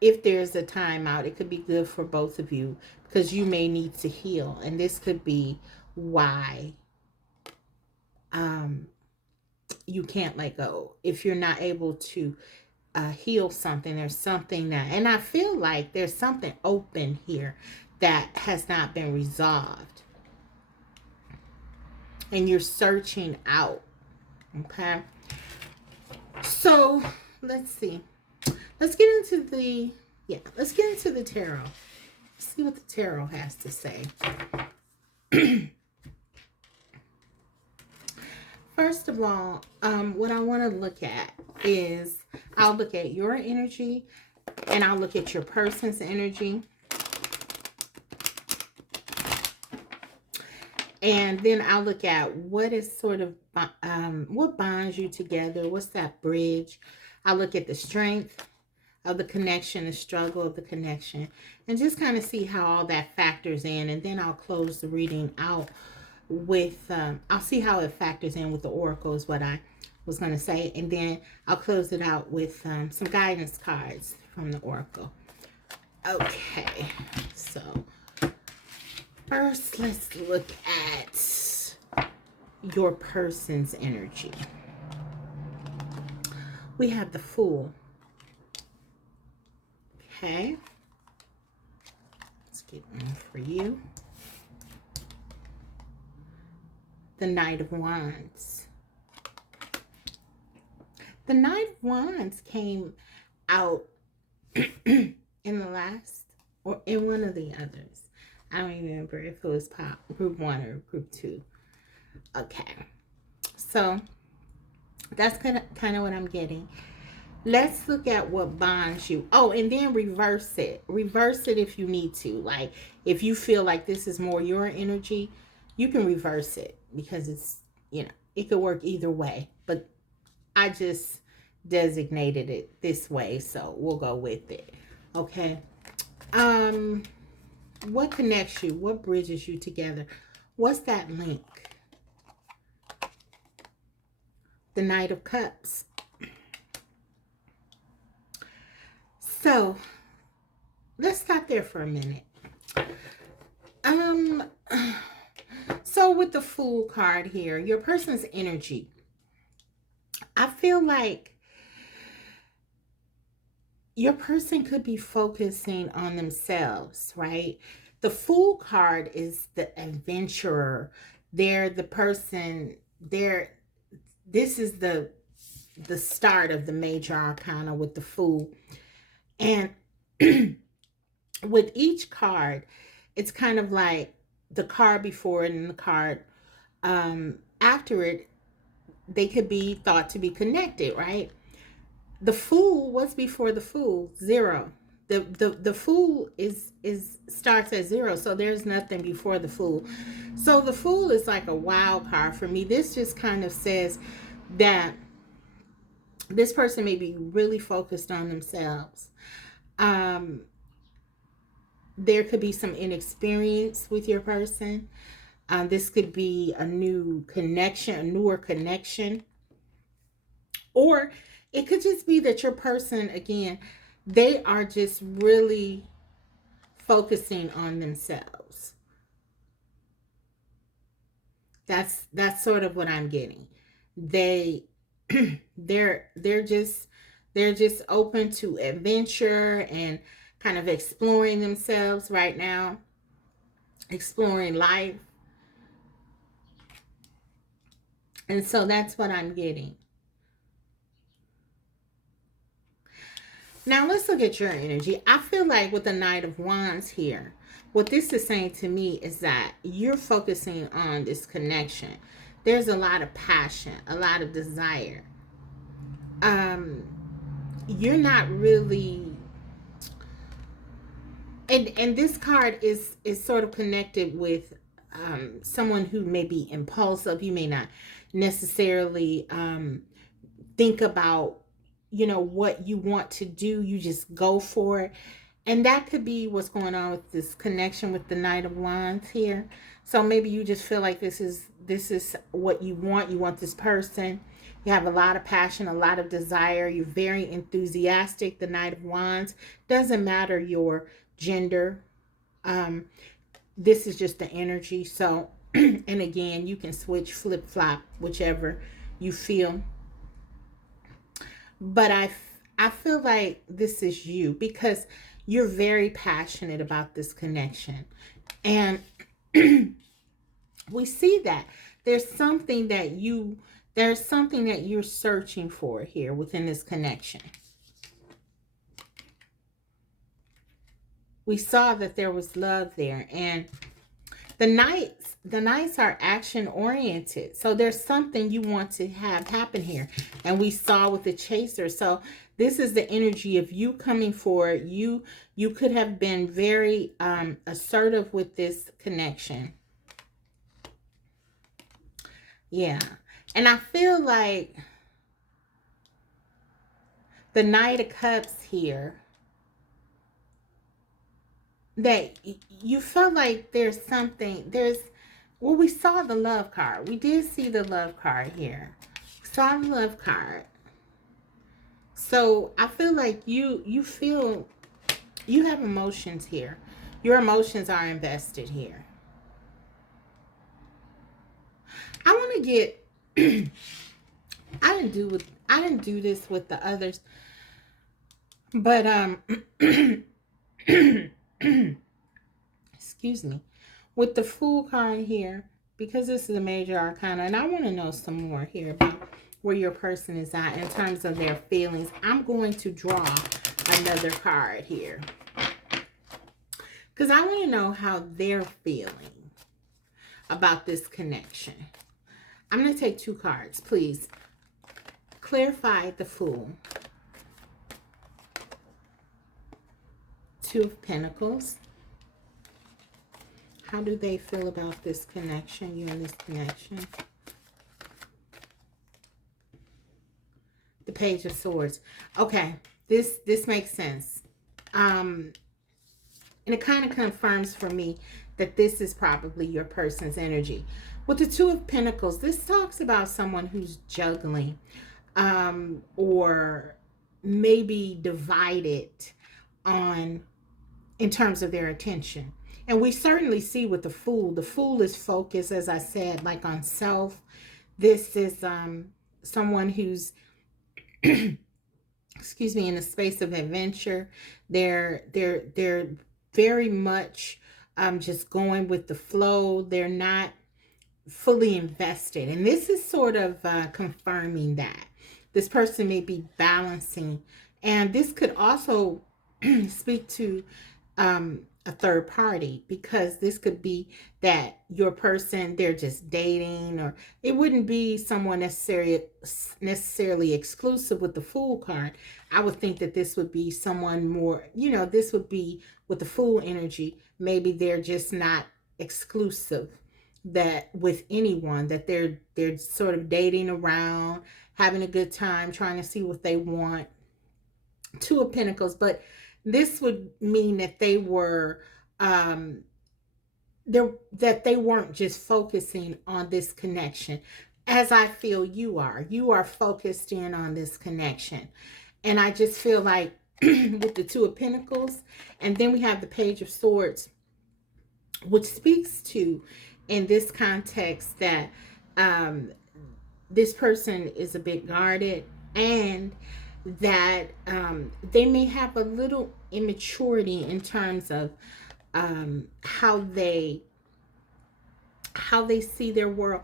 if there's a timeout, it could be good for both of you, because you may need to heal. And this could be why you can't let go. If you're not able to heal something, there's something that, and I feel like there's something open here that has not been resolved. And you're searching out. Okay. So let's see. Let's get into the tarot. Let's see what the tarot has to say. First of all, what I want to look at is, I'll look at your energy, and I'll look at your person's energy. And then I'll look at what is sort of, what bonds you together. What's that bridge? I'll look at the strength of the connection, the struggle of the connection, and just kind of see how all that factors in. And then I'll close the reading out with, I'll see how it factors in with the oracle, is what I was going to say. And then I'll close it out with some guidance cards from the oracle. Okay, so first let's look at your person's energy. We have the Fool. Okay, let's get one for you. The Knight of Wands. The Knight of Wands came out in the last, or in one of the others. I don't even remember if it was group 1 or group 2. Okay, so that's kind of what I'm getting. Let's look at what bonds you. Oh, and then reverse it. Reverse it if you need to. Like, if you feel like this is more your energy, you can reverse it, because it's, it could work either way. But I just designated it this way, so we'll go with it. Okay. What connects you? What bridges you together? What's that link? The Knight of Cups. So let's stop there for a minute. So with the Fool card here, your person's energy, I feel like your person could be focusing on themselves, right? The Fool card is the adventurer. They're the person, this is the start of the major arcana with the Fool. And with each card, it's kind of like the card before it and the card after it, they could be thought to be connected, right? The Fool, what's before the Fool? 0. The Fool is starts at 0, so there's nothing before the Fool. So the Fool is like a wild card for me. This just kind of says that this person may be really focused on themselves. There could be some inexperience with your person. This could be a new connection, a newer connection. Or it could just be that your person, again, they are just really focusing on themselves. That's sort of what I'm getting. They're just open to adventure and kind of exploring themselves right now, exploring life. And so that's what I'm getting. Now let's look at your energy. I feel like with the Knight of Wands here, what this is saying to me is that you're focusing on this connection. There's a lot of passion, a lot of desire. You're not really, and this card is sort of connected with someone who may be impulsive. You may not necessarily think about what you want to do. You just go for it. And that could be what's going on with this connection with the Knight of Wands here. So maybe you just feel like this is what you want. You want this person. You have a lot of passion, a lot of desire. You're very enthusiastic. The Knight of Wands. Doesn't matter your gender. This is just the energy. So, and again, you can switch, flip-flop, whichever you feel. But I feel like this is you, because you're very passionate about this connection. And we see that there's something that you're searching for here within this connection. We saw that there was love there, and the knights are action oriented. So there's something you want to have happen here. And we saw with the chaser. So this is the energy of you coming forward. You could have been very assertive with this connection. Yeah. And I feel like the Knight of Cups here, that you felt like well, we saw the love card. We did see the love card here. We saw the love card. So I feel like you feel You have emotions here. Your emotions are invested here. I want to get I didn't do this with the others, but excuse me. With the Fool card here, because this is a major arcana, and I want to know some more here about where your person is at in terms of their feelings. I'm going to draw another card here, because I want to know how they're feeling about this connection. I'm going to take 2 cards, please. Clarify the Fool. 2 of Pentacles. How do they feel about this connection, you and this connection? The Page of Swords. Okay, this makes sense. And it kind of confirms for me that this is probably your person's energy. With the 2 of Pentacles, this talks about someone who's juggling, or maybe divided in terms of their attention. And we certainly see with the Fool is focused, as I said, like on self. This is someone who's excuse me, in the space of adventure. They're very much just going with the flow. They're not fully invested. And this is sort of confirming that this person may be balancing. And this could also speak to a third party, because this could be that your person, they're just dating, or it wouldn't be someone necessarily exclusive with the Fool card. I would think that this would be someone more, this would be with the Fool energy. Maybe they're just not exclusive that with anyone, that they're sort of dating around, having a good time, trying to see what they want. 2 of Pentacles, but this would mean that they were that they weren't just focusing on this connection, as I feel you are. You are focused in on this connection. And I just feel like with the 2 of Pentacles, and then we have the Page of Swords, which speaks to, in this context, that this person is a bit guarded, and that they may have a little immaturity in terms of how they see their world.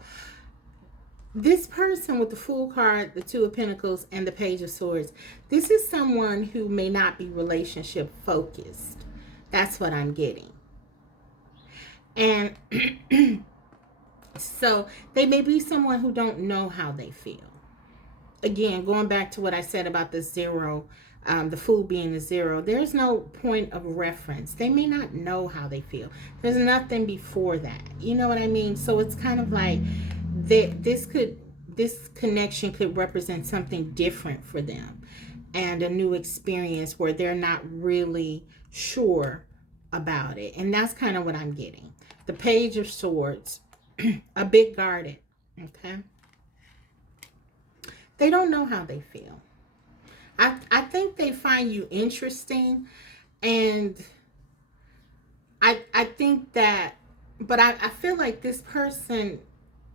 This person with the Fool card, the 2 of Pentacles, and the Page of Swords, this is someone who may not be relationship focused. That's what I'm getting. And so they may be someone who don't know how they feel. Again, going back to what I said about the 0, the Fool being the 0, there's no point of reference. They may not know how they feel. There's nothing before that. You know what I mean? So it's kind of like this connection could represent something different for them, and a new experience where they're not really sure about it. And that's kind of what I'm getting. The Page of Swords, a bit guarded, okay? They don't know how they feel. I think they find you interesting, and I think that, but I feel like this person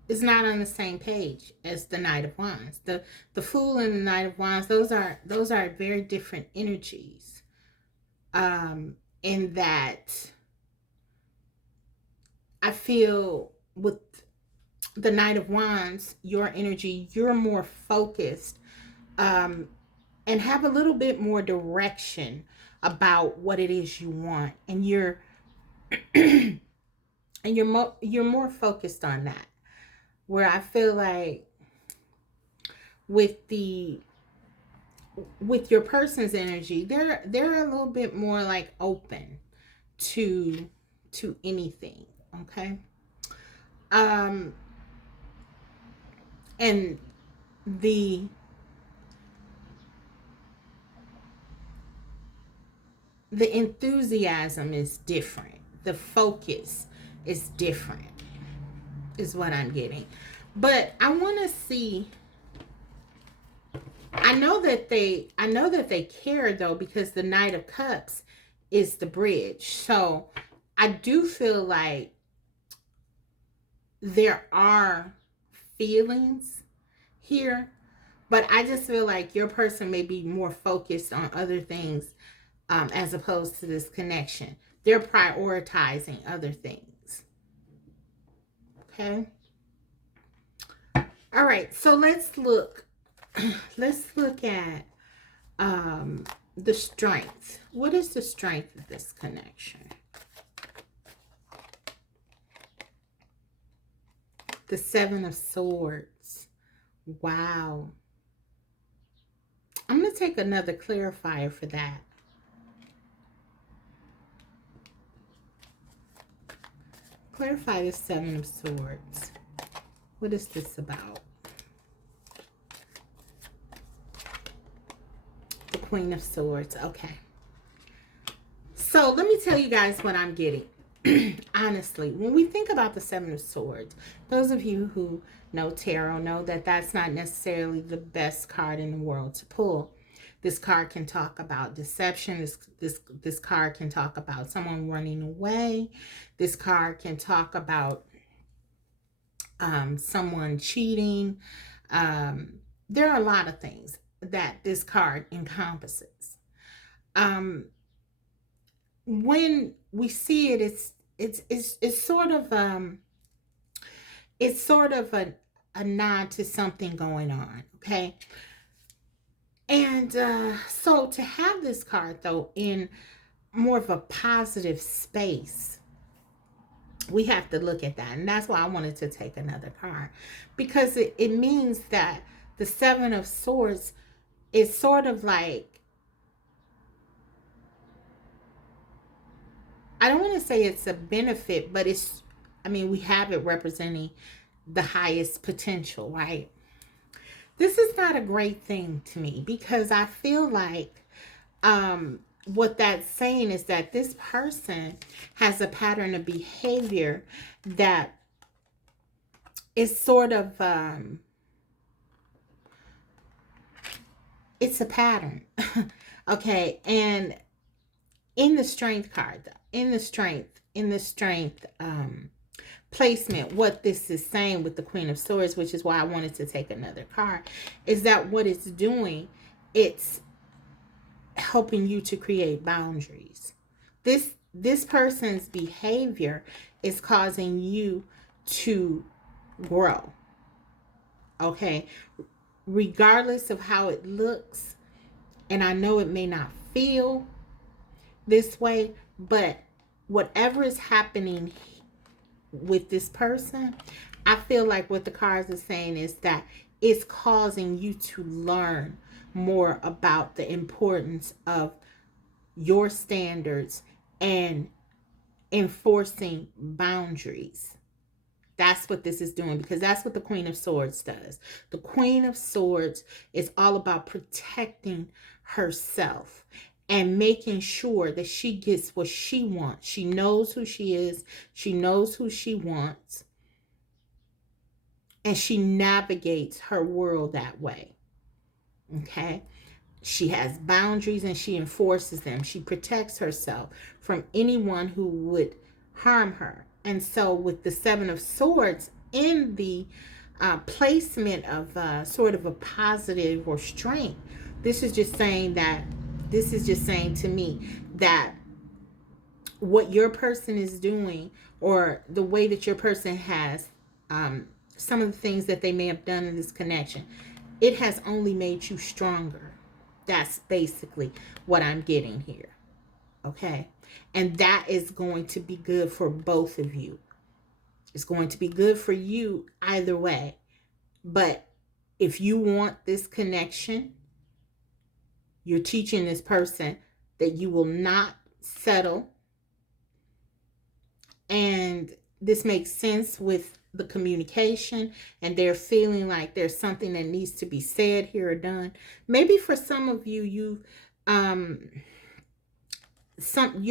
is not on the same page as the Knight of Wands. The Fool and the Knight of Wands, those are very different energies. In that I feel with the Knight of Wands, your energy, you're more focused, and have a little bit more direction about what it is you want, and you're more focused on that. Where I feel like with your person's energy, they're a little bit more like open to anything, okay? And the enthusiasm is different. The focus is different, is what I'm getting. But I want to see, I know that they care though, because the Knight of Cups is the bridge. So I do feel like there are feelings here, but I just feel like your person may be more focused on other things, as opposed to this connection. They're prioritizing other things. Okay. All right. So let's look. Let's look at the strength. What is the strength of this connection? The Seven of Swords. Wow. I'm going to take another clarifier for that. Clarify the Seven of Swords. What is this about? The Queen of Swords. Okay. So let me tell you guys what I'm getting. Honestly, when we think about the Seven of Swords, those of you who know tarot know that that's not necessarily the best card in the world to pull. This card can talk about deception. This card can talk about someone running away. This card can talk about someone cheating. There are a lot of things that this card encompasses. When we see it, it's sort of a nod to something going on. Okay. And so to have this card, though, in more of a positive space, we have to look at that. And that's why I wanted to take another card, because it means that the Seven of Swords is sort of like, I don't want to say it's a benefit, but it's, I mean, we have it representing the highest potential, right? This is not a great thing to me, because I feel like what that's saying is that this person has a pattern of behavior that is sort of, it's a pattern. Okay. And in the strength card, in the strength placement, what this is saying with the Queen of Swords, which is why I wanted to take another card, is that what it's doing, it's helping you to create boundaries. This person's behavior is causing you to grow. Okay, regardless of how it looks, and I know it may not feel this way, but whatever is happening with this person, I feel like what the cards are saying is that it's causing you to learn more about the importance of your standards and enforcing boundaries. That's what this is doing, because that's what the Queen of Swords does. The Queen of Swords is all about protecting herself and making sure that she gets what she wants. She knows who she is. She knows who she wants. And she navigates her world that way. Okay? She has boundaries and she enforces them. She protects herself from anyone who would harm her. And so with the Seven of Swords in the placement of sort of a positive or strength, this is just saying to me that what your person is doing, or the way that your person has some of the things that they may have done in this connection, it has only made you stronger. That's basically what I'm getting here. Okay. And that is going to be good for both of you. It's going to be good for you either way. But if you want this connection, you're teaching this person that you will not settle. And this makes sense with the communication, and they're feeling like there's something that needs to be said here or done. Maybe for some of you, your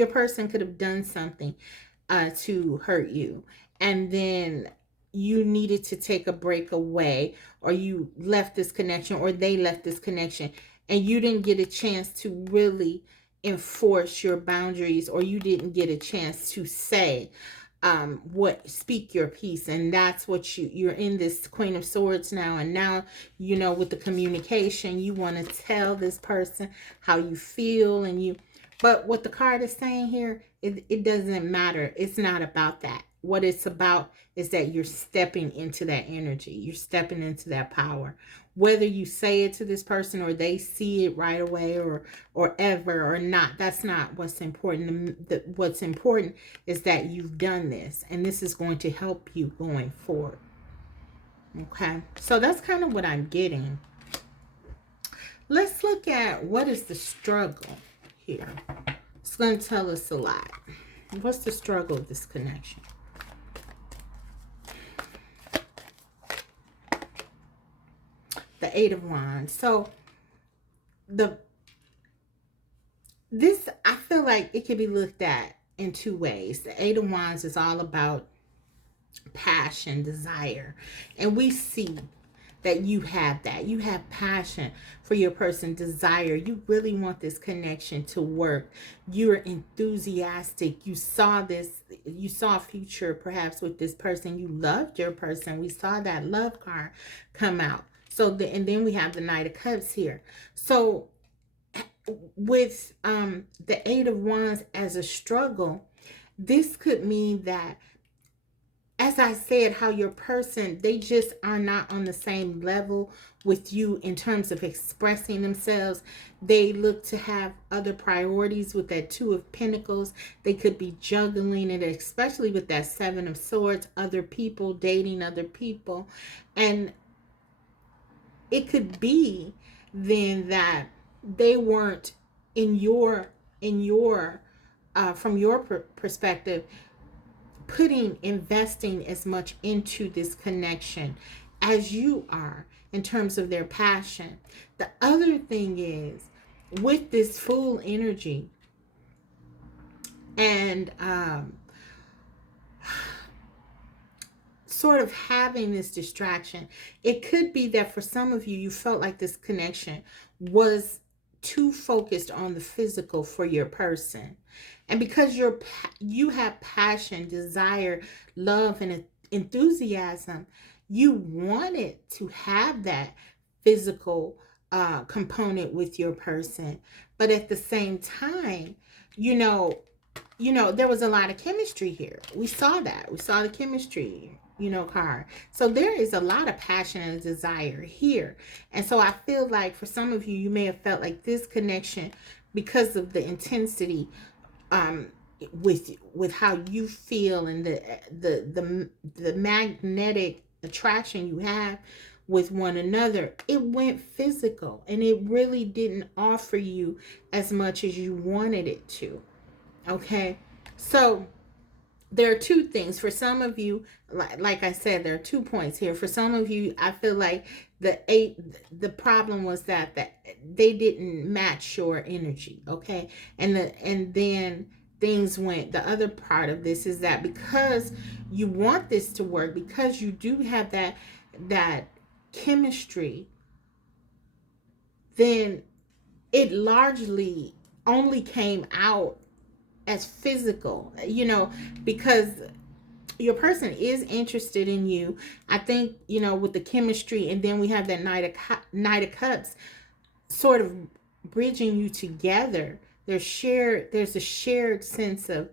person could have done something to hurt you, and then you needed to take a break away, or you left this connection, or they left this connection, and you didn't get a chance to really enforce your boundaries, or you didn't get a chance to say speak your piece. And that's what you're in this Queen of Swords now. And now, with the communication, you want to tell this person how you feel, but what the card is saying here, it doesn't matter. It's not about that. What it's about is that you're stepping into that energy. You're stepping into that power. Whether you say it to this person or they see it right away or ever or not, that's not what's important. What's important is that you've done this, and this is going to help you going forward. Okay, so that's kind of what I'm getting. Let's look at what is the struggle here. It's going to tell us a lot. What's the struggle of this connection? The Eight of Wands. So this, I feel like it can be looked at in two ways. The Eight of Wands is all about passion, desire, and we see that you have that. You have passion for your person, desire. You really want this connection to work. You're enthusiastic. You saw a future perhaps with this person. You loved your person. We saw that love card come out. And then we have the Knight of Cups here. So with the Eight of Wands as a struggle, this could mean that, as I said, how your person, they just are not on the same level with you in terms of expressing themselves. They look to have other priorities with that Two of Pentacles. They could be juggling it, especially with that Seven of Swords, other people, dating other people. And it could be then that they weren't in your from your perspective, investing as much into this connection as you are in terms of their passion. The other thing is, with this Fool energy and sort of having this distraction, it could be that for some of you, you felt like this connection was too focused on the physical for your person. And because you have passion, desire, love, and enthusiasm, you wanted to have that physical component with your person. But at the same time, there was a lot of chemistry here. We saw that. We saw the chemistry, card. So there is a lot of passion and desire here. And so I feel like for some of you, you may have felt like this connection, because of the intensity with how you feel and the magnetic attraction you have with one another, it went physical, and it really didn't offer you as much as you wanted it to. Okay, so there are two things for some of you. Like I said, there are 2 points here. For some of you, I feel like the problem was that they didn't match your energy. Okay, and then things went. The other part of this is that because you want this to work, because you do have that chemistry, then it largely only came out as physical, because your person is interested in you. I think, with the chemistry, and then we have that Knight of Cups sort of bridging you together. There's a shared sense of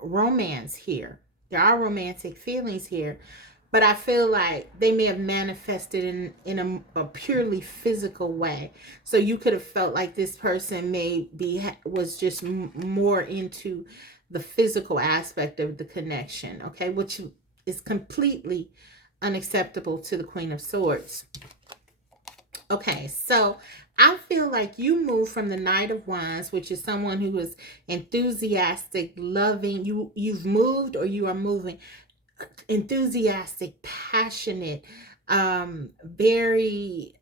romance here. There are romantic feelings here, but I feel like they may have manifested in a purely physical way. So you could have felt like this person was just more into the physical aspect of the connection, okay, which is completely unacceptable to the Queen of Swords. Okay, so I feel like you move from the Knight of Wands, which is someone who is enthusiastic, loving. You've moved, or you are moving, enthusiastic, passionate, very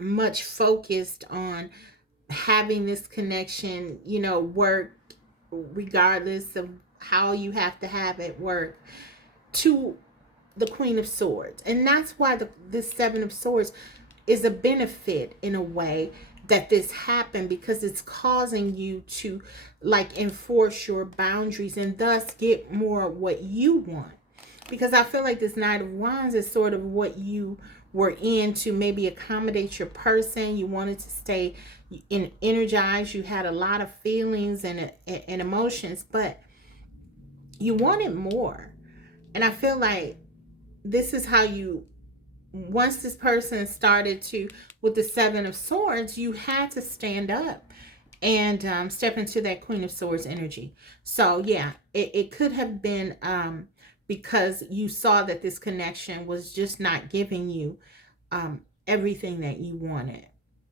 much focused on having this connection, work, regardless of how you have to have it work, to the Queen of Swords. And that's why this Seven of Swords is a benefit in a way, that this happened, because it's causing you to like enforce your boundaries and thus get more what you want. Because I feel like this Knight of Wands is sort of what you were in to maybe accommodate your person. You wanted to stay energized. You had a lot of feelings and emotions, but you wanted more. And I feel like this is how you, once this person started to, with the Seven of Swords, you had to stand up and step into that Queen of Swords energy. So yeah, it could have been because you saw that this connection was just not giving you everything that you wanted,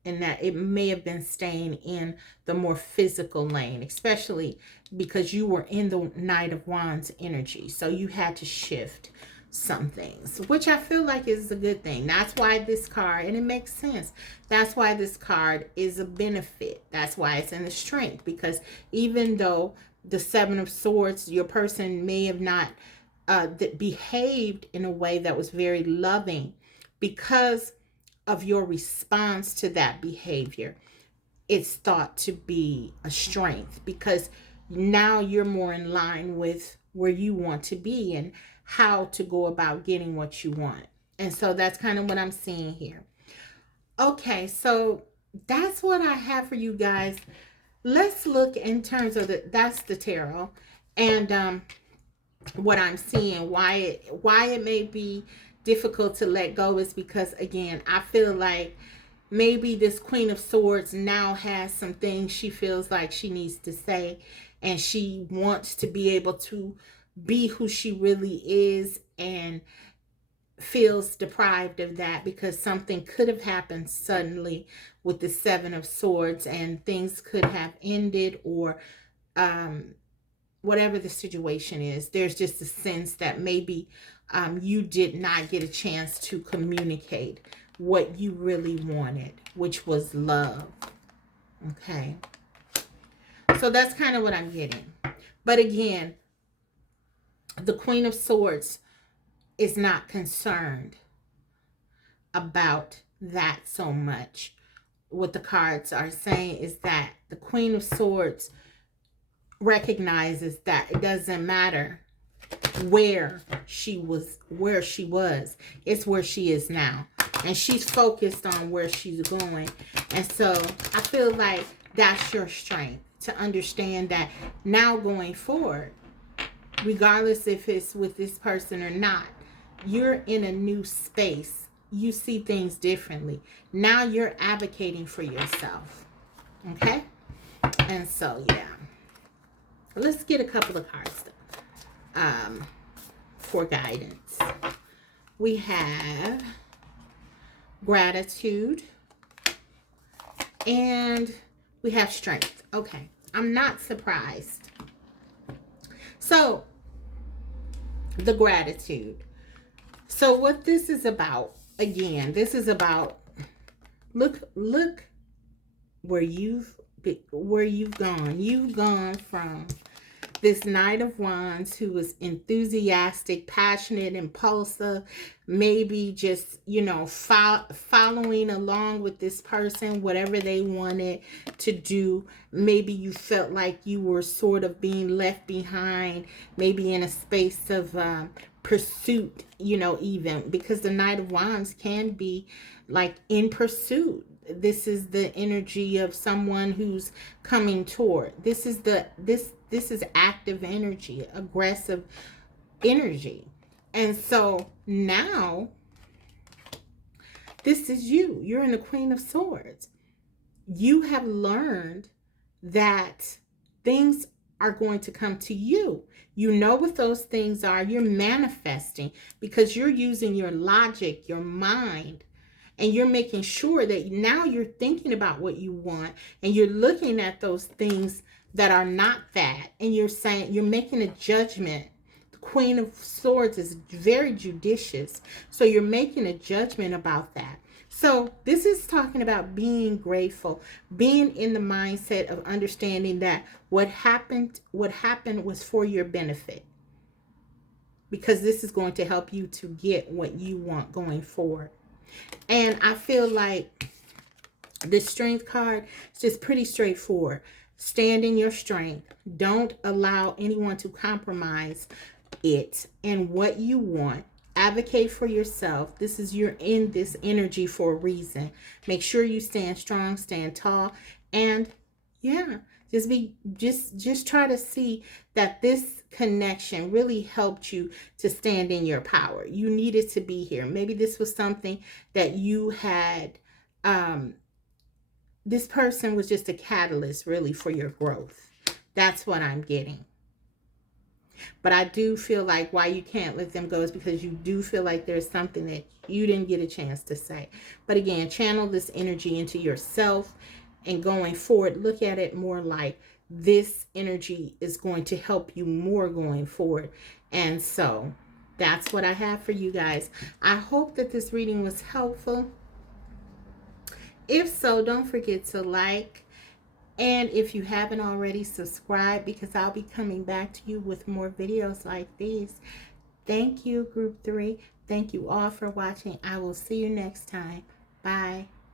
and that it may have been staying in the more physical lane, especially because you were in the Knight of Wands energy. So you had to shift some things, which I feel like is a good thing. That's why this card, and it makes sense, that's why this card is a benefit. That's why it's in the strength, because even though the Seven of Swords, your person may have not that behaved in a way that was very loving, because of your response to that behavior, it's thought to be a strength, because now you're more in line with where you want to be and how to go about getting what you want. And so that's kind of what I'm seeing here. Okay, so that's what I have for you guys. Let's look in terms of that's the tarot, and what I'm seeing, why it may be difficult to let go is because, again, I feel like maybe this Queen of Swords now has some things she feels like she needs to say, and she wants to be able to be who she really is, and feels deprived of that because something could have happened suddenly with the Seven of Swords, and things could have ended, or whatever the situation is. There's just a sense that maybe you did not get a chance to communicate what you really wanted, which was love. Okay, so that's kind of what I'm getting. But again, the Queen of Swords is not concerned about that so much. What the cards are saying is that the Queen of Swords recognizes that it doesn't matter where she was, it's where she is now, and she's focused on where she's going. And so I feel like that's your strength, to understand that now going forward, regardless if it's with this person or not, you're in a new space. You see things differently now. You're advocating for yourself. Okay, and so yeah, let's get a couple of cards for guidance. We have gratitude, and we have strength. Okay, I'm not surprised. So the gratitude. So what this is about, again, this is about, look where you've gone. You've gone from this Knight of Wands, who was enthusiastic, passionate, impulsive, maybe just, following along with this person, whatever they wanted to do. Maybe you felt like you were sort of being left behind, maybe in a space of pursuit, even because the Knight of Wands can be like in pursuit. This is the energy of someone who's coming toward. This is active energy, aggressive energy. And so now this is you. You're in the Queen of Swords. You have learned that things are going to come to you. You know what those things are. You're manifesting because you're using your logic, your mind, and you're making sure that now you're thinking about what you want, and you're looking at those things that are not that, and you're saying, you're making a judgment. The Queen of Swords is very judicious, so you're making a judgment about that. So this is talking about being grateful, being in the mindset of understanding that what happened was for your benefit, because this is going to help you to get what you want going forward. And I feel like This strength card is just pretty straightforward. Stand in your strength. Don't allow anyone to compromise it and what you want. Advocate for yourself. You're in this energy for a reason. Make sure you stand strong, stand tall, and yeah, just try to see that this connection really helped you to stand in your power. You needed to be here. Maybe this was something that you had this person was just a catalyst really for your growth. That's what I'm getting. But I do feel like why you can't let them go is because you do feel like there's something that you didn't get a chance to say. But again, channel this energy into yourself, and going forward, look at it more like this energy is going to help you more going forward. And so that's what I have for you guys. I hope that this reading was helpful. If so, don't forget to like. And if you haven't already, subscribe, because I'll be coming back to you with more videos like these. Thank you, Group 3. Thank you all for watching. I will see you next time. Bye.